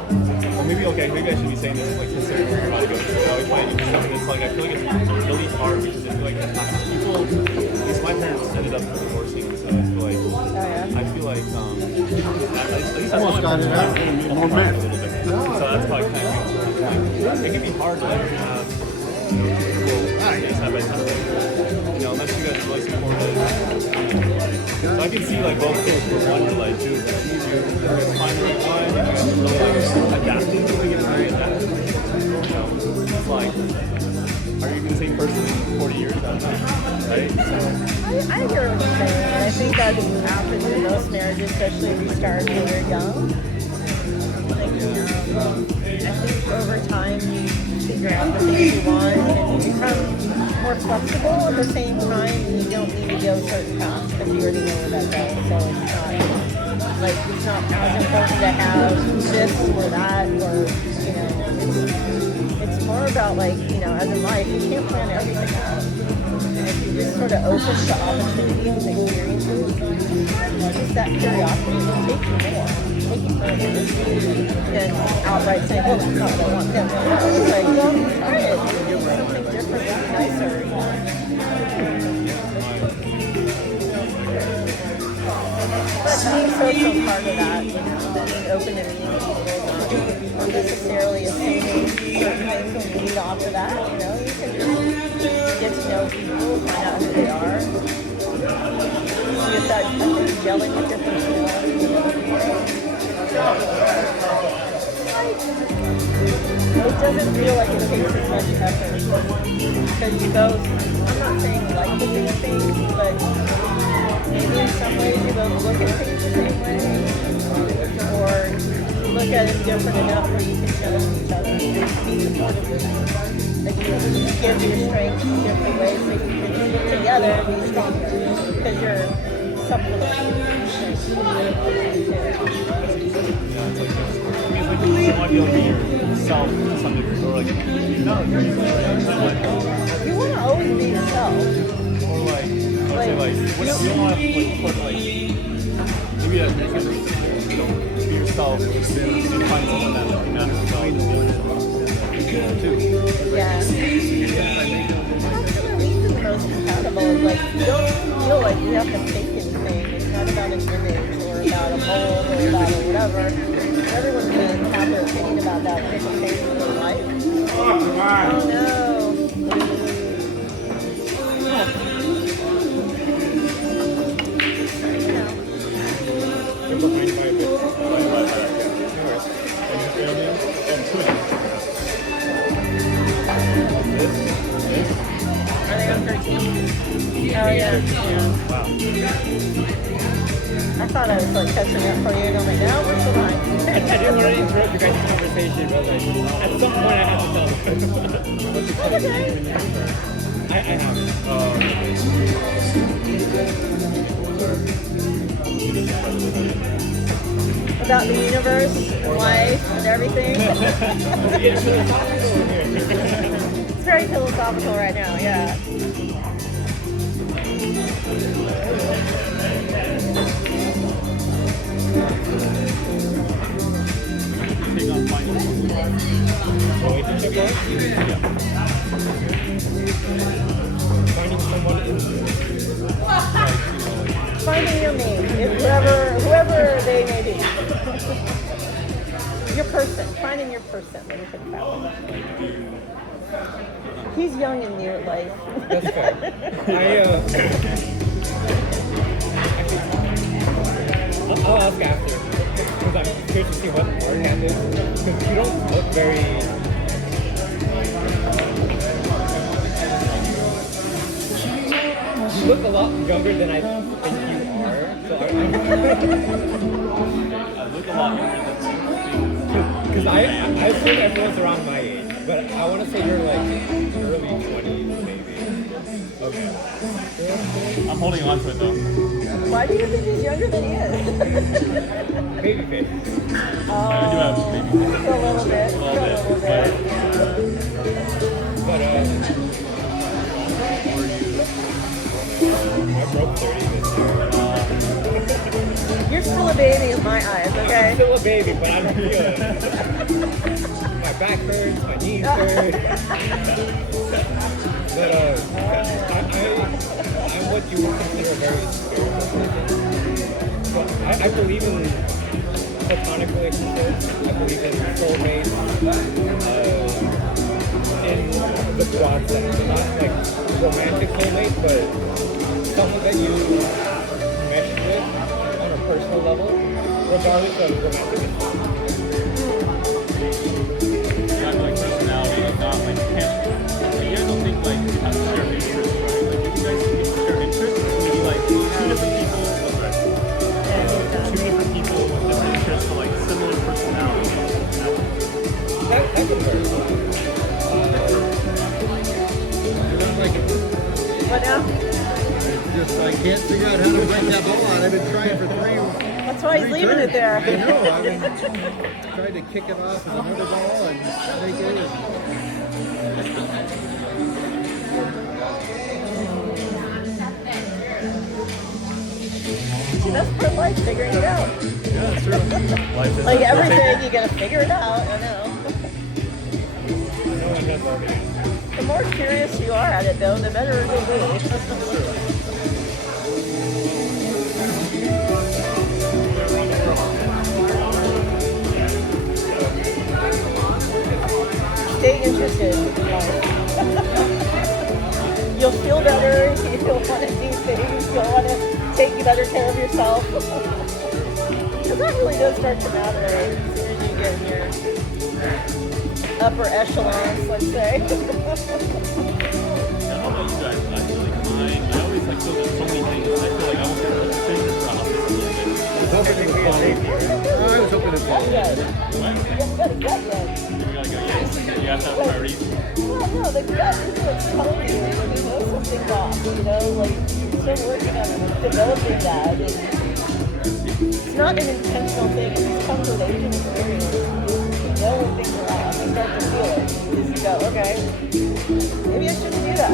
Or maybe maybe I should be saying this like considering where you're about to go. I always find something that's like I feel like it's really hard because I feel like people, at least my parents ended up divorcing, so I feel like at least that's Almost got it out. More a minutes. little bit. So that's probably kind of it can be hard to like have side by side. Unless you guys are really supportive. So I can see like both things for one to like do it's easier to find what you find and you guys are really like adapting. I think it's very adaptive. It's like, are you the same person in 40 years? I don't know. Right? So I hear what you're saying. I think that's happens in most marriages, especially if you start when you're young. Like, I think over time you figure out the things you want and you become more flexible. At the same time, you don't need to go certain paths because you already know where that goes. So it's not as important to have this or that or it's more about as in life you can't plan everything out. And if you just sort of open to opportunities and experiences, just that curiosity will take you more, take you further than outright saying, well, that's not what I want them. No, it's like, well, try it. Do something different, nicer. But being social is part of that, being open to meeting people, not necessarily assuming certain things will lead off of that, you can just get to know people, find out who they are. See if that, I think, gelling with your personality. It doesn't feel like it takes as much effort because you both, I'm not saying like the same things, but maybe in some ways you both look at things the same way, or you look at it different enough where you can challenge each other, be supportive of each other. Like you give your strengths in different ways so you can work together and be stronger because you're supplementing. you want to be able to be yourself to some degree, or like, no, you're You want to always be yourself. or like, I would say like, what if you don't want to put like, maybe that's the reason, be yourself, and find someone that like, matches well too. Yeah. That's the reason most compatible is like, you don't feel like you have to fake anything. It's not about an image or about a mold or about whatever. Everyone can have their opinion about that when it's a phase of their life. Oh no. You're behind by a bit. Are they on 13? Oh yeah. Wow. I thought I was like catching up for you, and I'm like, no, we're still behind. I didn't want to interrupt your guys' conversation, but like, at some point I have to tell them. I have. About the universe, life, and everything. It's very philosophical right now, yeah. Take on finance. Relationship goals? Yeah. Finding someone in Finding your mate, whoever they may be. Your person, finding your person. Let me put it that way. He's young in your life. That's fair. I'll ask after. Because I'm curious to see what our hand is. Because you don't look very... You look a lot younger than I think you are. So I Look a lot younger than Because I assume everyone's around my age. But I want to say you're like early 20s maybe. Okay. I'm holding on to it though. Why do you think he's younger than he is? Baby face. Oh, I do have baby face. a little bit. A little bit. But I broke 30 this year. a baby in my eyes, I'm okay? still a baby, but I'm good. My back hurts, my knees hurt. But I'm what you would consider a very spiritual person. So I believe in platonic relationships. I believe in soulmates. In the broad sense, not like romantic soulmate, but someone that you mesh with on a personal level, regardless of romantic interest. Not like personality, like not like can't. You guys don't think like you have to share interests, right? Like if you guys can share interests, maybe like two different people, two different people with different interests, but like similar personalities. That can work. What now? Just I can't figure out how to break that ball out. I've been trying for three. That's why he's leaving it there. I know. I've been trying to kick it off with another ball and make it in. See, that's part of life, figuring it out. Yeah, that's true. Life is Like everything, you gotta figure it out. I know. The more curious you are at it, though, the better it will be. Stay interested in life. You'll feel better. You'll want to do things. You'll want to take better care of yourself. Because that really does start to matter as soon as you get in your upper echelons, let's say. Yeah, how about you guys? I feel like mine, I always like feel there's so many things. I feel like I almost have a decision process a little bit. I was hoping it was Gut yet. What? You haven't got a gut yet. You gotta go, yes. You have to have priorities. Well, no, the gut is what's telling you when you know something's off, you know, like you're still working on developing that. It's not an intentional thing, it just comes with age and experience. You know when things are off, you start to feel it. You just go, okay, maybe I shouldn't do that.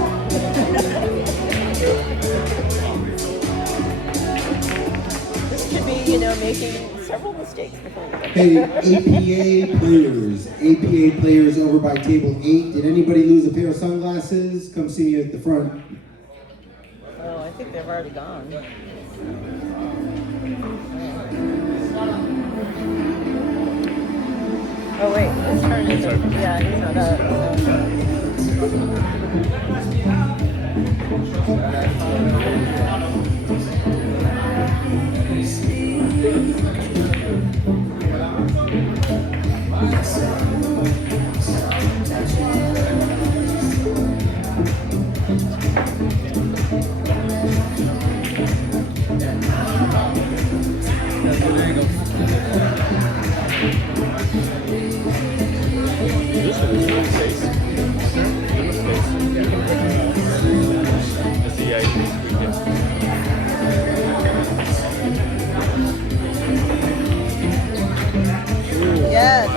This should be, you know, making several mistakes before you go. Hey, APA players over by table 8. Did anybody lose a pair of sunglasses? Come see me at the front. Oh, I think they've already gone. Oh wait, his turn is yeah, he's not up. That's an angle. This one is good space. Good space. Let's see, yeah, you can squeeze it. Yes.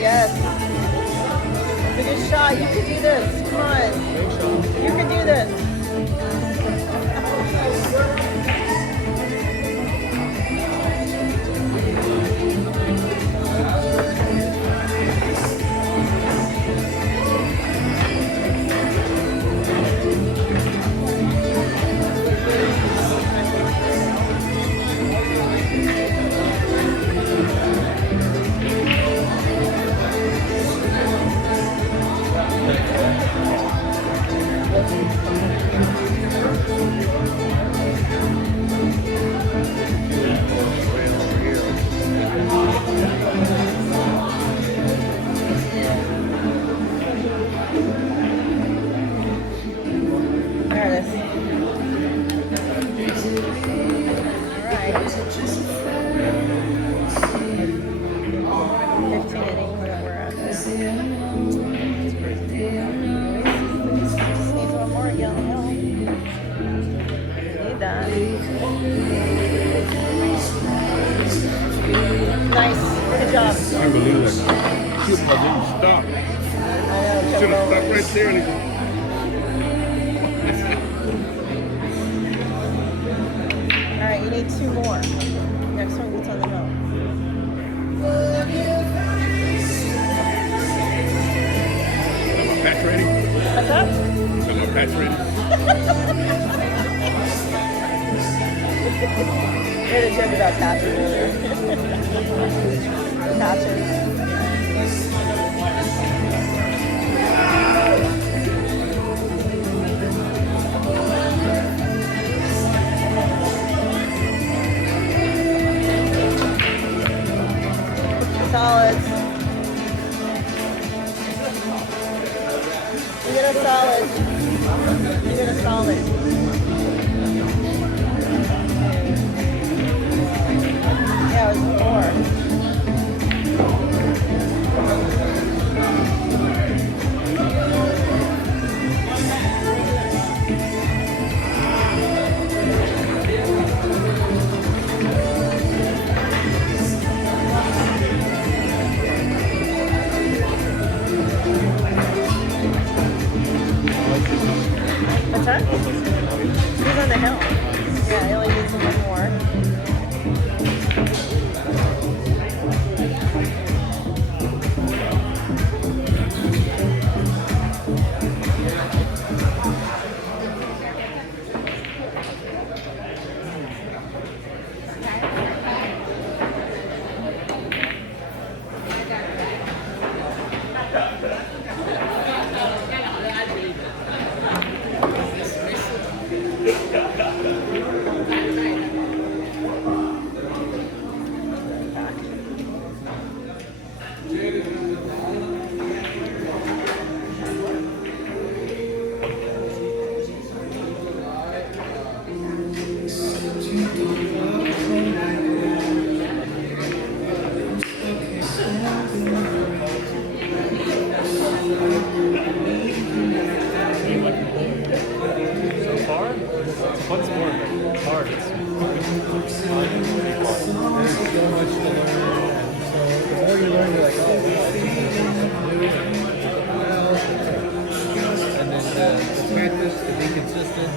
Yes. It's a good shot. You can do this. Come on. You can do this. There it is. All right. 15 innings that we're at. Just needs one more to get on the hill. Need that. Nice. Good job. Unbelievable. Shoot, I didn't stop. I know. Should have stuck right there. And All right, you need two more. next one gets on the hill. Patch ready? What's that? Got my patch ready? We had a joke about patches earlier. Patches. Solids. You get a solid. You get a solid. Yeah, it was 4. What's that? He's on the hill. Yeah, he only needs one more. So far, it's a fun sport, but it's hard. It's There's so much to learn. So the more you learn, you're like, oh, wow, this is something new. And then the practice, to be consistent,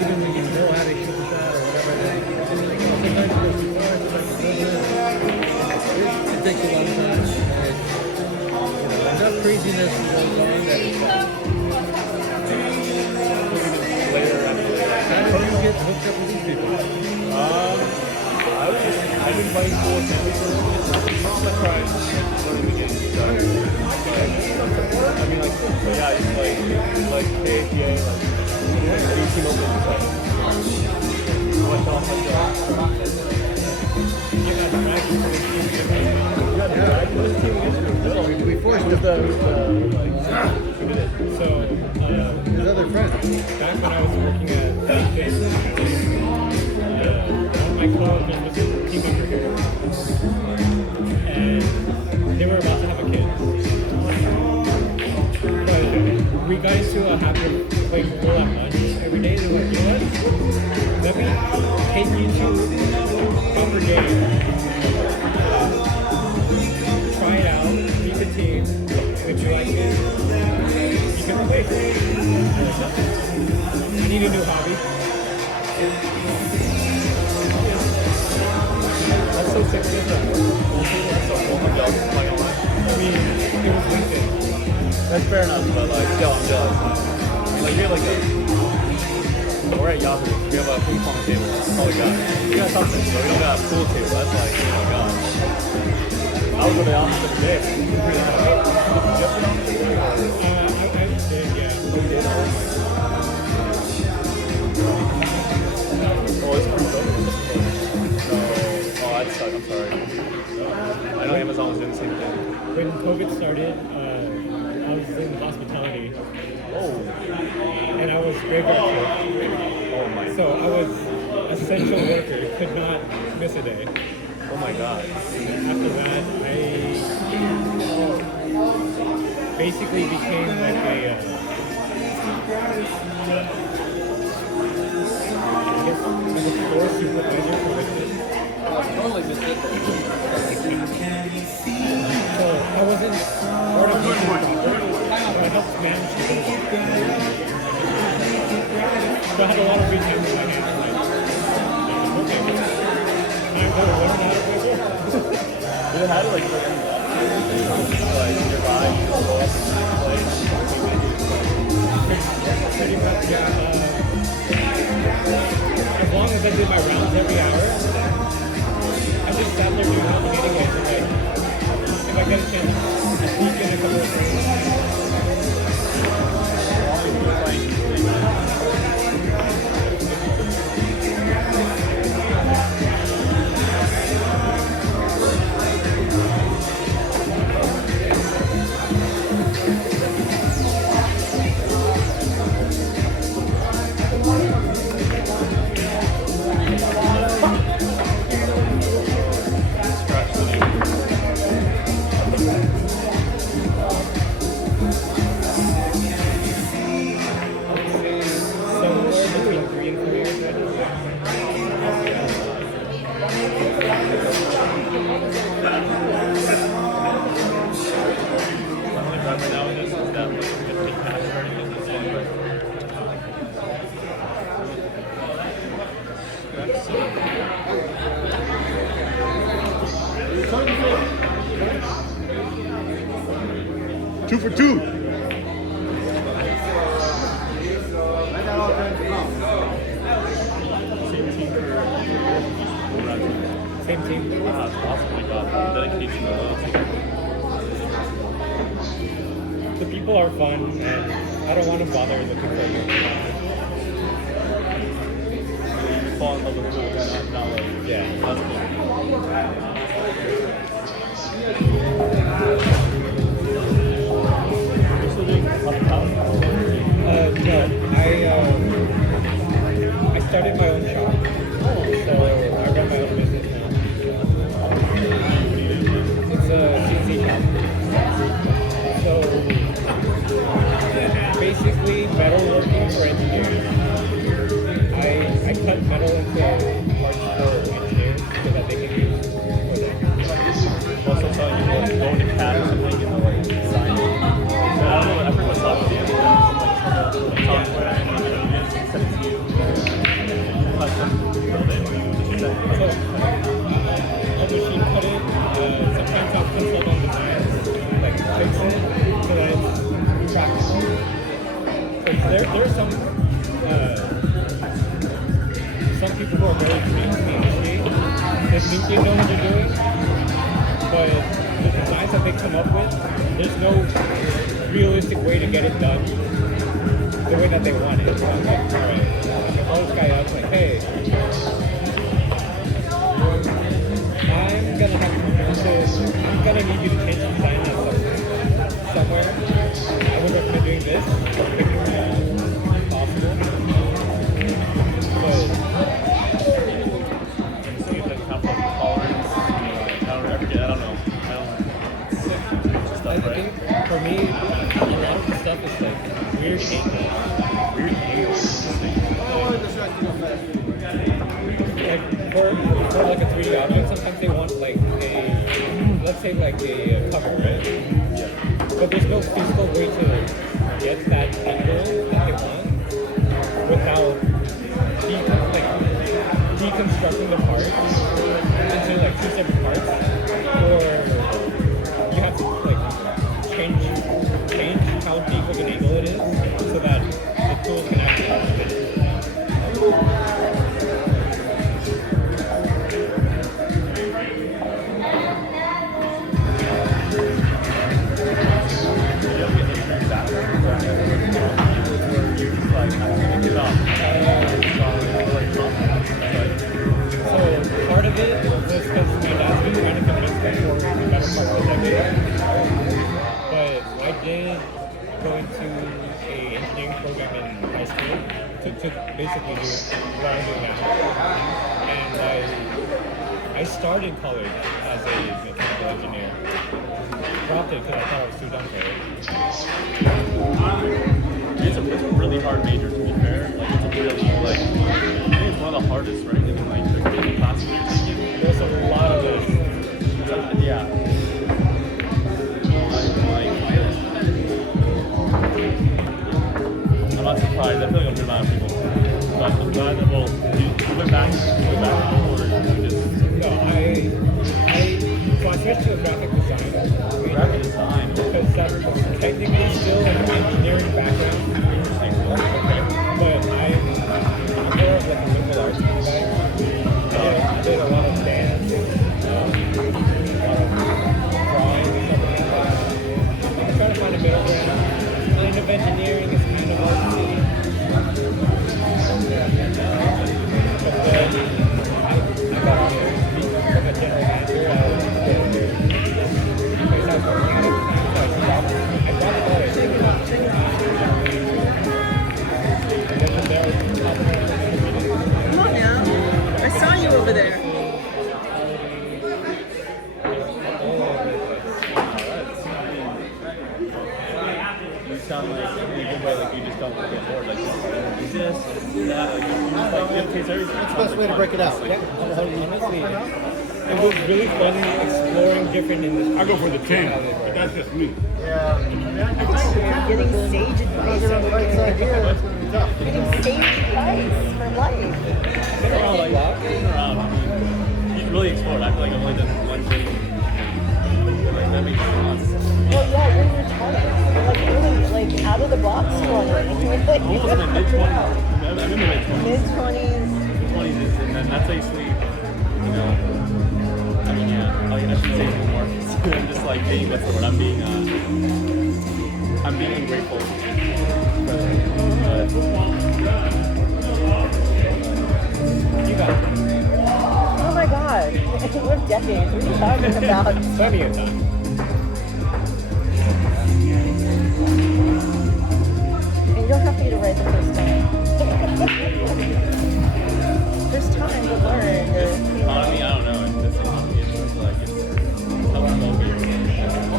even when you know how to shoot the shot or whatever, then sometimes it goes too far, sometimes it doesn't. It takes a lot of time. And enough craziness goes on that it's fun. later after How did you get hooked up with these people? I've been playing school since we first I'm gonna try learning the game. So, I mean, like, yeah, I just like KPA, like 18 open, like, what's off like We forced the them. we did it. So, His other friends. back when I was working at Facebook, one of my coworkers was a team member here, and they were about to have a kid. But we got into a habit of playing pool at lunch every day. They were like, you know what? Let me take you to a proper game. Try it out, meet the team. If you like it, you can play. I need a new hobby. That's so sick. That's so cool. I'm jealous. I'm not gonna lie. I mean, it was LinkedIn. That's fair enough, but like, yo, I'm jealous. Like, you're like we're at Yahoo. We have a ping pong table. Oh my god. We got something, but we don't got a pool table. That's like, oh my god. I was at the office the other day. Oh, it's pretty dope. Oh, that sucks. I'm sorry. I know Amazon was doing the same thing. When COVID started, I was in hospitality. Oh. And I was graveyard shift. Oh my. So I was essential worker, could not miss a day. Oh my god. After that, I basically became like a, store supervisor for business. Totally missed it. So I wasn't part of the I helped manage the business. So I had a lot of free time on my hands. Like, okay, time never learned how to play pool. You had to like play any like nearby, you go up and play. Pretty much, yeah. As long as I did my rounds every hour, I just sat there doing nothing anyway. So like, if I get a chance, I sneak in a couple of things. Two for two. Same team. Wow, it's awesome. My God, dedication to The people are fun, and I don't want to bother looking for you. you fall in love with pool, not like, Yeah. that's cool. You're still doing hospitality? No, I started my own shop, so I run my own business now. It's a CNC shop. So basically, metalworking for engineers. I cut metal into parts for engineers so that they can use for them. Also telling you like going to CAD or something, you know, like design. I don't know, I forget what software it is. Software, and then send it to you. Custom build it. So I'll machine cut it. Sometimes I'll consult on designs, like fix it so that it's practical. Because there are some people who are very experienced in the industry. They think they know what they're doing, but the designs that they come up with, there's no realistic way to get it done the way that they want it. So I'm like, alright, I call this guy up, like, hey, I'm gonna need you to change the design on somewhere. I would recommend doing this, if possible. But See if they come up with tolerance. I don't know. I think for me, a lot of the stuff is like weird angles. Weird angles. Like for like a 3D object, sometimes they want like let's say like a cover, right? Yeah. But there's no physical way to get that angle that they want without deconstructing the parts into like two separate parts, or you have to like change how deep of an angle it is so that the tools can actually fit it. So part of it was because my dad's been trying to convince me for the better part of the decade. But I did go into a engineering program in high school to basically do what I'm doing now. And I started college as a mechanical engineer. Dropped it because I thought I was too dumb for it. It's a really hard major, to be fair. Like, it's a really, like, I think it's one of the hardest, right? Even, like, the classes you're taking. There's a lot of this. Yeah. I'm not surprised. I feel like I'm relying on people. But I'm glad that, well, you went back or you just... No, I don't get bored. Like, do this, do that. Like, you have to taste everything. That's the best way to break it out. Yeah, honestly, it was really fun exploring different industries. I go for the 10, but that's just me. Getting sage advice. Right side here, it's gonna be tough. Getting sage advice for life. Been around, like, been around. You can really explore it. I feel like I've only done one thing. Like, that makes sense. Well, yeah, you're in your 20s. You're like really, like, out of the box 20. Almost in my mid-20s. I'm in my mid-20s. Mid-20s. Mid-20s is, and then that's basically, you know, I mean, yeah, I should say more. I'm just like being, what's the word? I'm being ungrateful. You got it. Oh my god. What decades? What are you talking about? Plenty of time. And you don't have to get it right the first time. There's time to learn. Economy, I don't know. This economy, it's just like, it's tough to go here.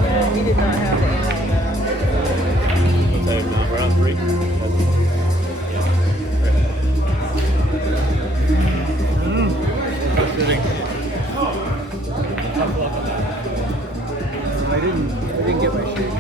Yeah, we did not have the email on that. I'll tell you, we're on 3. I didn't get my shake.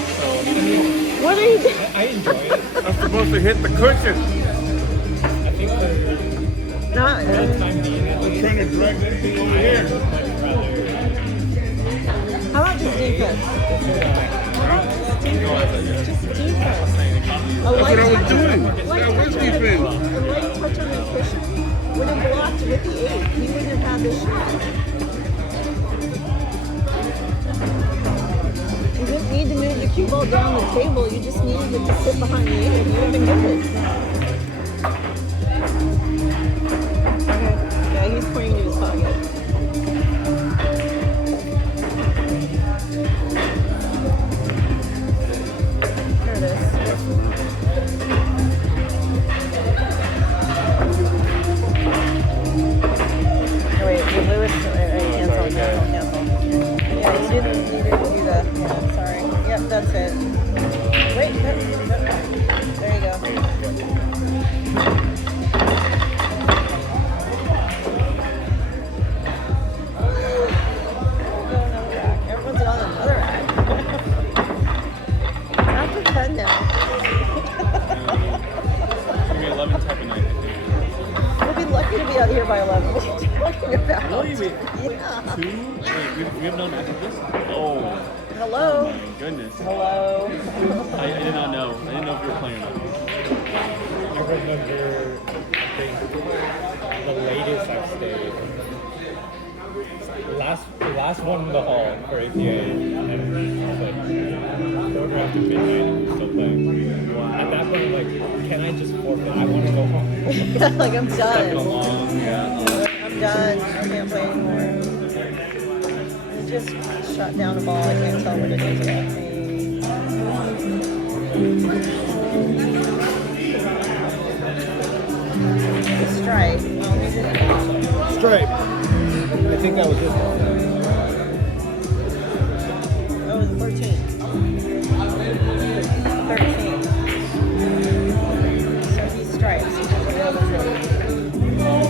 What are you doing? I enjoy it. I'm supposed to hit the cushion. I think for Not. the time being, at I'm least, trying to drag that thing over here. I'd rather How about just defense? Just defense. A That's light what I was touch doing. on- light That was touch on the- defense. A light touch on the cushion would have blocked with the 8. He wouldn't have had the shot. You didn't need to move the cue ball down the table. You just needed it to sit behind the 8. You would have been good. Okay. Yeah, he's pointing to his pocket. There it is. Oh, wait, Lewis, cancel. Yeah, you didn't do that. Yeah, sorry. Yep, that's it. Wait, there you go. Everyone's on another rack. After 10 now. It's gonna be 11 type of night, I think. We'll be lucky to be out here by 11. What are you talking about? Really? Wait, Yeah. 2? Wait, we have done after this? Oh, Hello. my goodness. Hello. I did not know. I didn't know if you were playing or not. I remember, I think, the latest I've stayed. The last one in the hall for APA, and it was like quarter after midnight, and we're still playing. At that point, I'm like, can I just forfeit? I want to go home. Like I'm Been done. long, yeah. I'm done. I can't play anymore. It just shut down a ball. I can't tell what it is about me. Strike. Well, we didn't. Stripe. I think that was this one. Oh, it was 13. 13. So he strikes. He doesn't know the rule.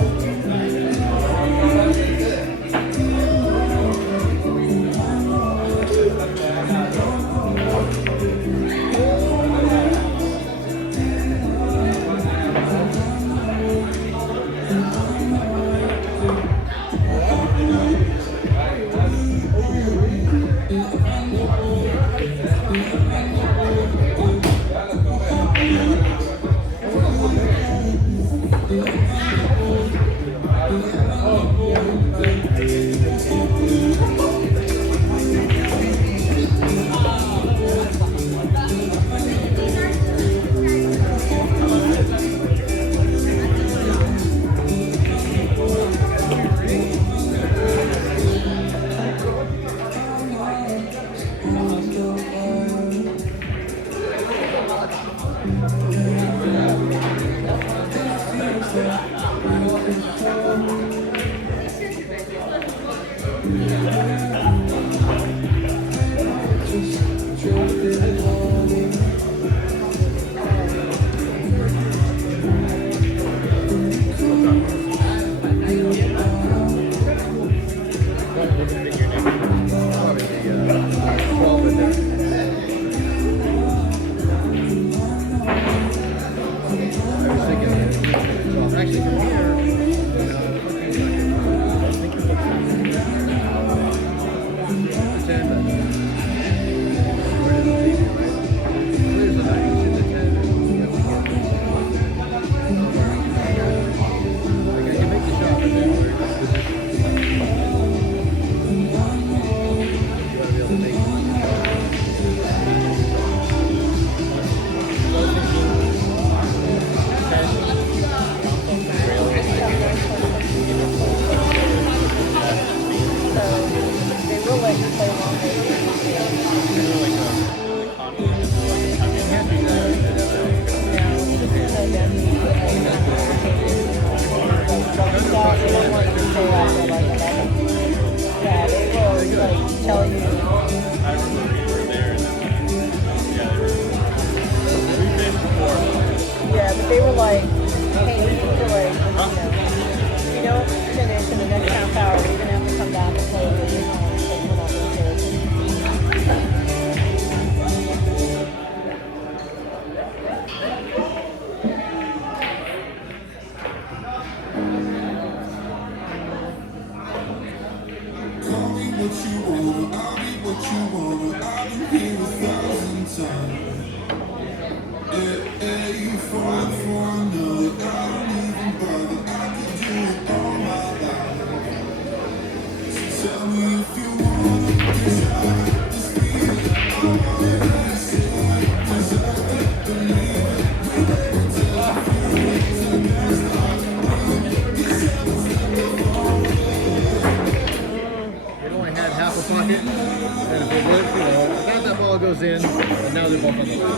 In, and now they're both on the line.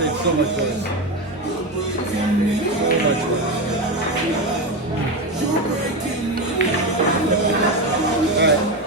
It's so much worse. So much worse. All right.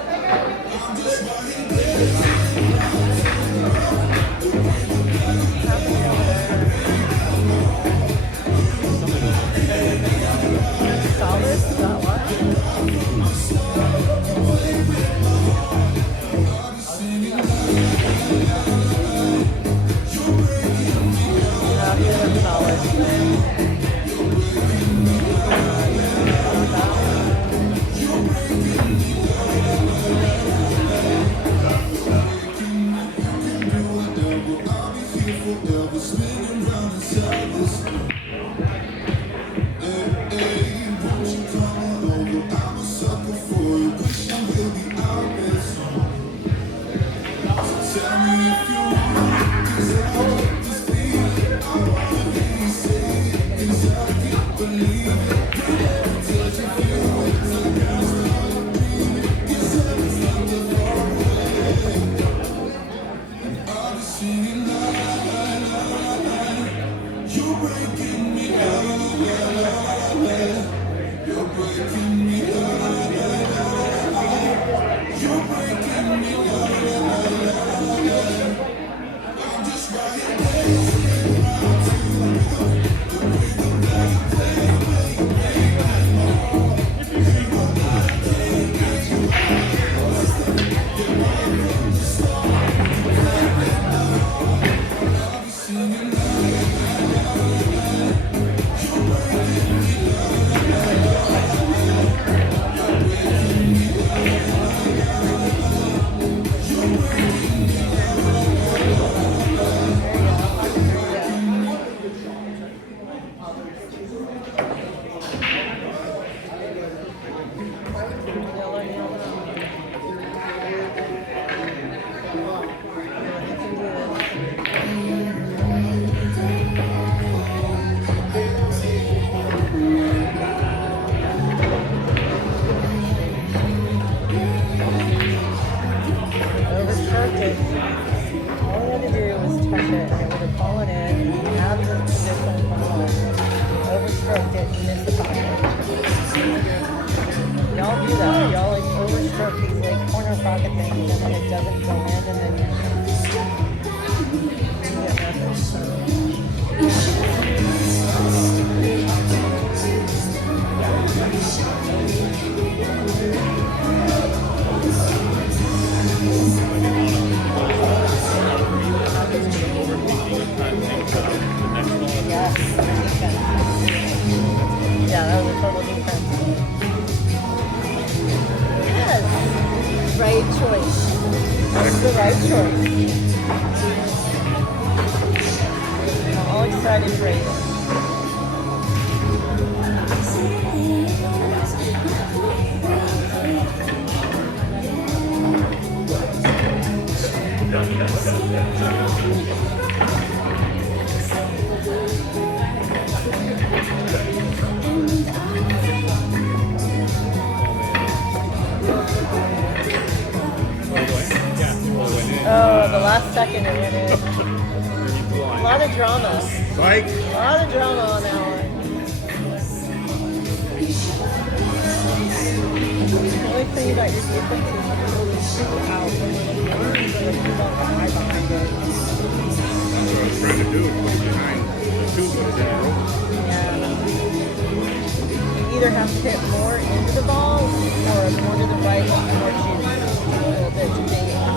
Overstroked it. miss the pocket. Y'all do that. Y'all like overstroke these like corner pocket things and then it doesn't go in and then you get nothing. Yeah, that was a total defense. Yes, right choice. That's the right choice. I'm all excited for you. Oh, the last second it went in. A lot of drama. Spike. A lot of drama on that one. The only thing about your defense is you really out when you don't have high behind it. That's what I was trying to do. Put it behind the two, but it's in a row. Yeah. You either have to hit more into the ball or more to the right or more juice a little bit to make it out.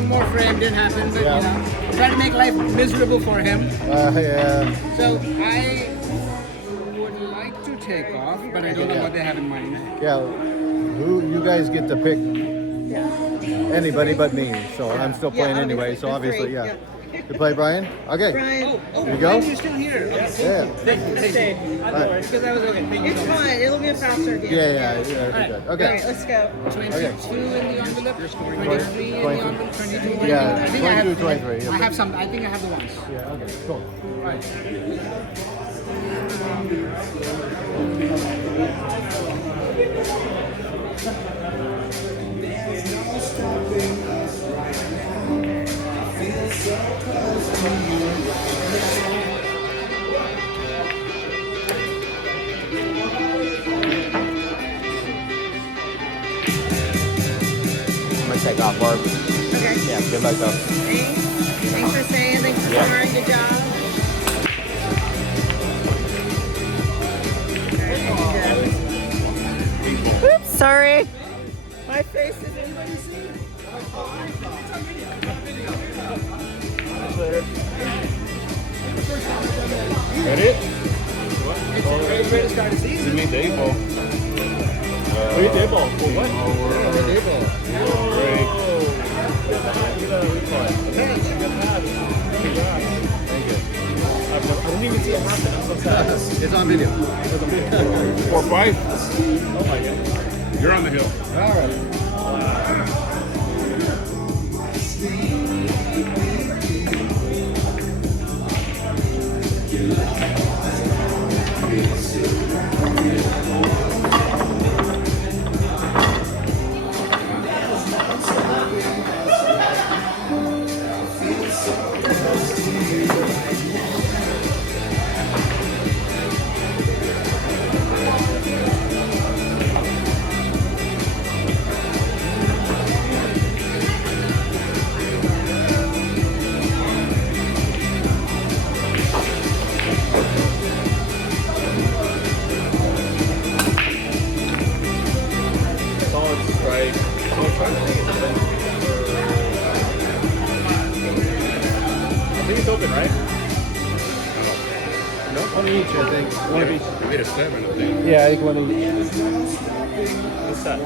one more frame, didn't happen, but you know, trying to make life miserable for him. Yeah. So I would like to take off, but I don't know what they have in mind. Yeah. Who you guys get to pick? Anybody but me. So I'm still playing anyway. So obviously, yeah. You play Brian? Okay. Brian, Oh, Here you go. you're still here. Okay. Yeah. Thank you. stay. Right. Because I was okay. Thank you. It's fine. It'll be a faster game. Yeah. All right. Good. All Okay. right, let's go. 22 in the envelope, 23 in the envelope, 22. Yeah, I think I have 22, 23, yeah. I have some. I think I have the ones. Yeah. Okay. Cool. All right. I'm gonna take off work. Okay. Yeah, good luck though. Thanks for saying. Thanks for sharing. Good job. Oops, sorry. My face is anybody see? Ready? Greatest guy to see. Is it me, Dave ball? Wait, Dave ball. For what? Great. I didn't even see it happen. I'm so sad. It's on video. 4-5. Oh my god. You're on the hill. All right. Solid strike. So I'm trying to think it's open. I think it's open, right? No, one each, I think. One of each. You made a 7, I think. Yeah, I think one each. What's that?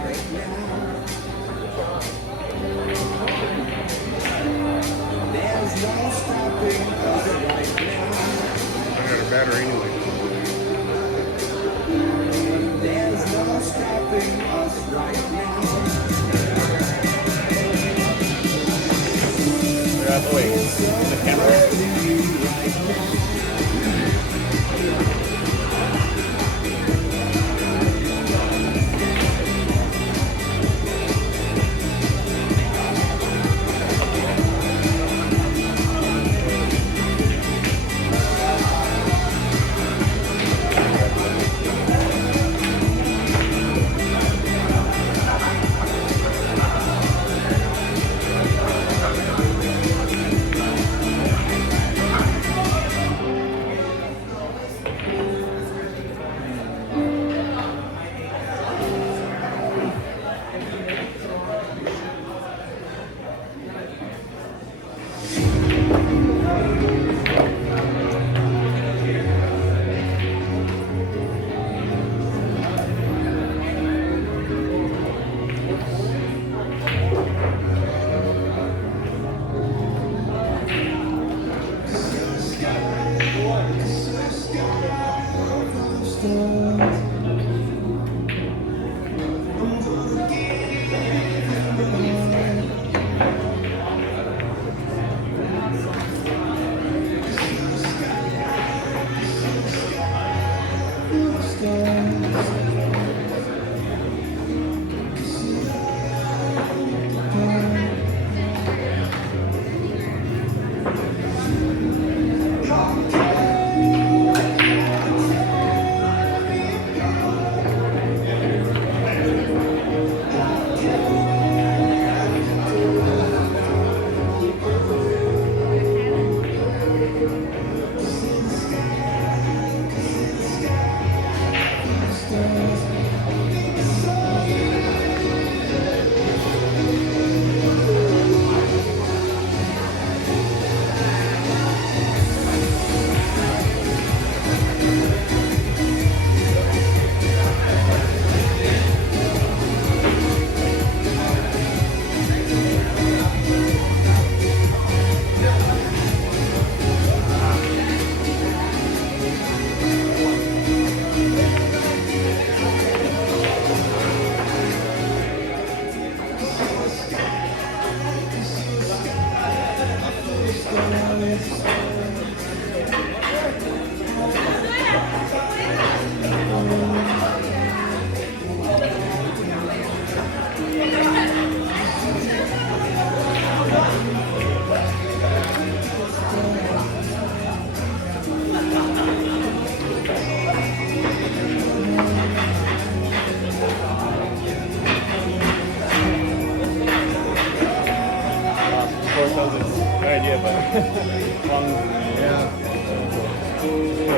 I got a battery anyway. Wait, the camera?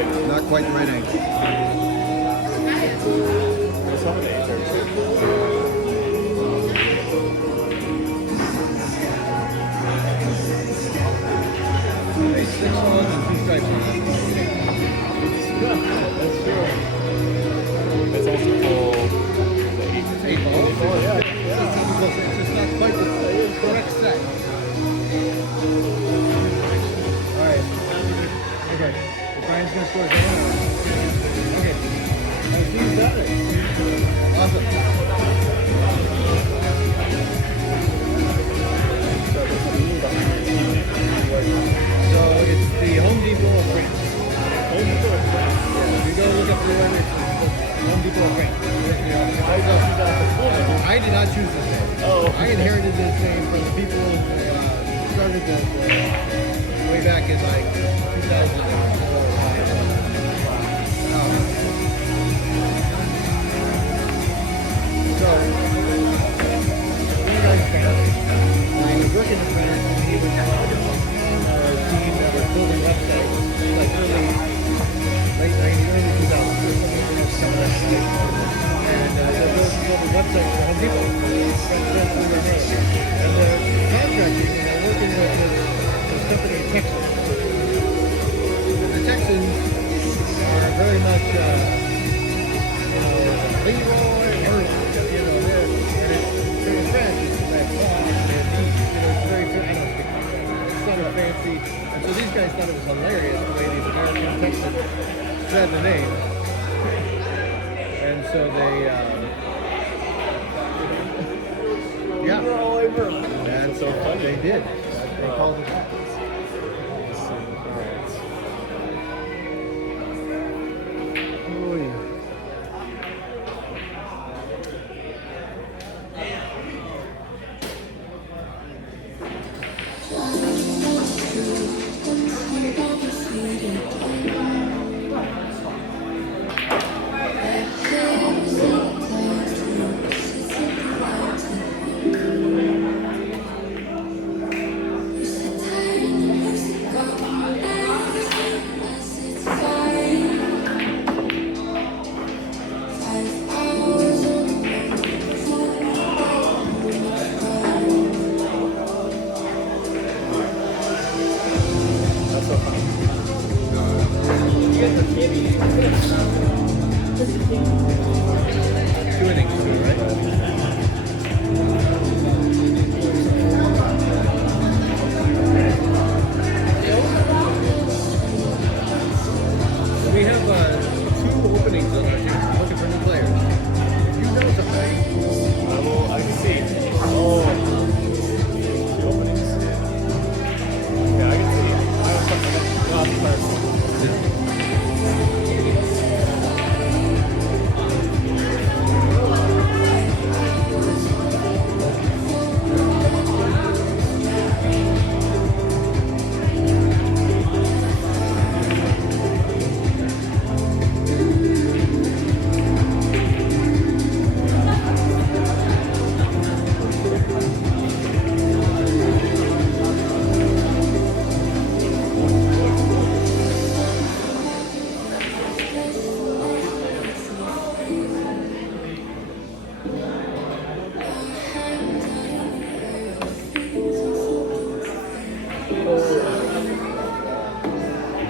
good. Not quite the right angle. There's some of the H there too. Hey, 6 on and 2 stripes on it. Yeah, that's true. It's also full. It's 8 balls. Oh, yeah. It's just not quite the correct set. Alright. Okay. Brian's gonna score his own. Okay. He's done it. Awesome. So it's the Home Depot of France. Home Depot of France. If you go look up the web, it's Home Depot of France. I did not choose this name. Oh. I inherited this name from the people who started this way back in like 2004 or 5. So, one guy's family. When he was working in France, and he was on a team that was building websites, like late 90s, early 2000s, coming up. And they're building websites for Home Depot. And they're contracting, and they're working with this company in Texas. The Texans are very much, Leroy Merlin. They're in France. It's like, it's very, I don't think it's not as fancy. And so these guys thought it was hilarious the way these American Texans said the name. And so they, Leroy Merlin. that's so funny. They did. They called it that. Oh, yeah.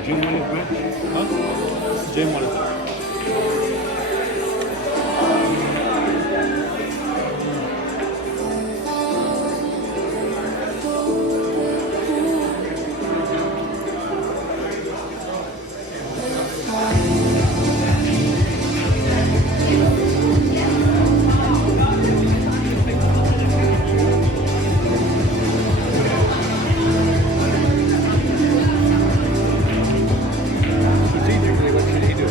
Jim won his match? Huh? Jim won his match. Strategically, what should he do?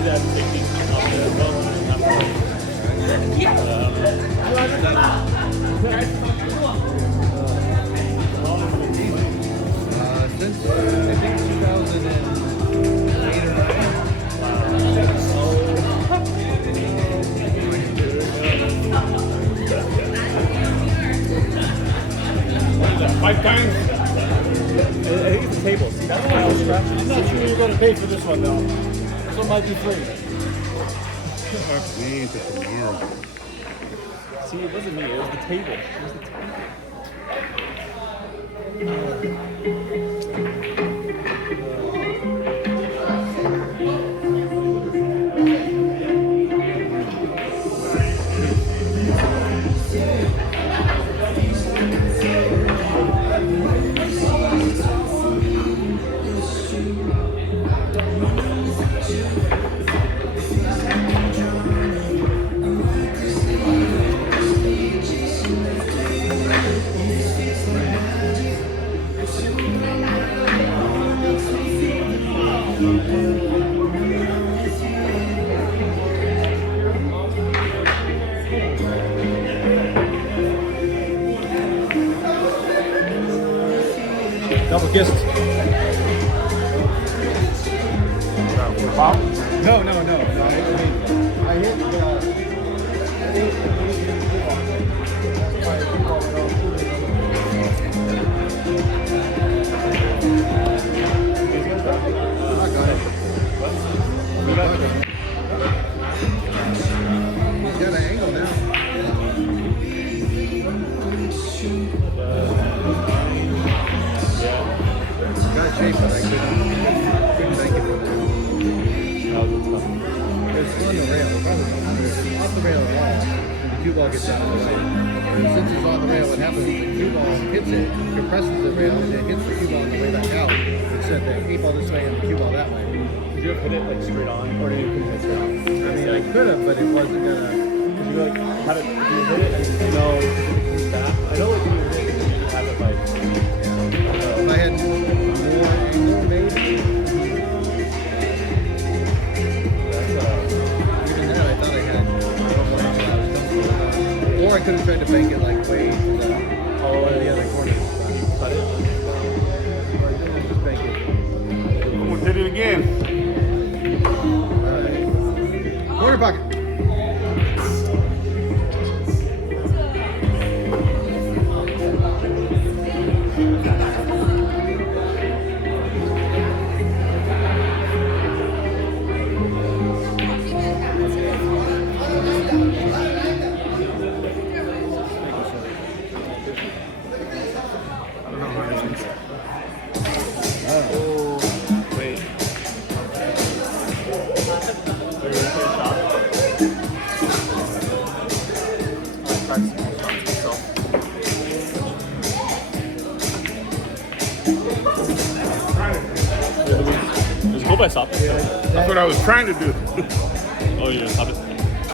use that safety up there as well. Since I think 2008 or 5 times? I think it's a table. See, that's why I was scratching. I'm not sure you're going to pay for this one, though. This one might be free. Fuck me into tomorrow. See, it wasn't me. It was the table. It was the table. Double kissed. No. I He's got an angle now. Got shape, but I couldn't make it. It's on the rail. It's off the rail at all. And the cue ball gets out of the way. And since it's on the rail, what happens is the cue ball hits it, compresses the rail, and then hits the cue ball on the way back out. It sent the eight ball this way and the cue ball that way. Did you ever hit it like straight on, or did you hit it straight on? I mean, I could have, but it wasn't gonna. Did you like had it? Did you hit it and you know it comes back? I know like when you hit it, you have it like. If I had more angle, maybe. Even then, I thought I had more angle. I was comfortable. Or I could have tried to bank it like way to the other corner. Cut it. Or I didn't just bank it. I'm gonna hit it again. All right. Corner pocket. Wait. Just go by stop. That's what I was trying to do. Oh, you're gonna stop it?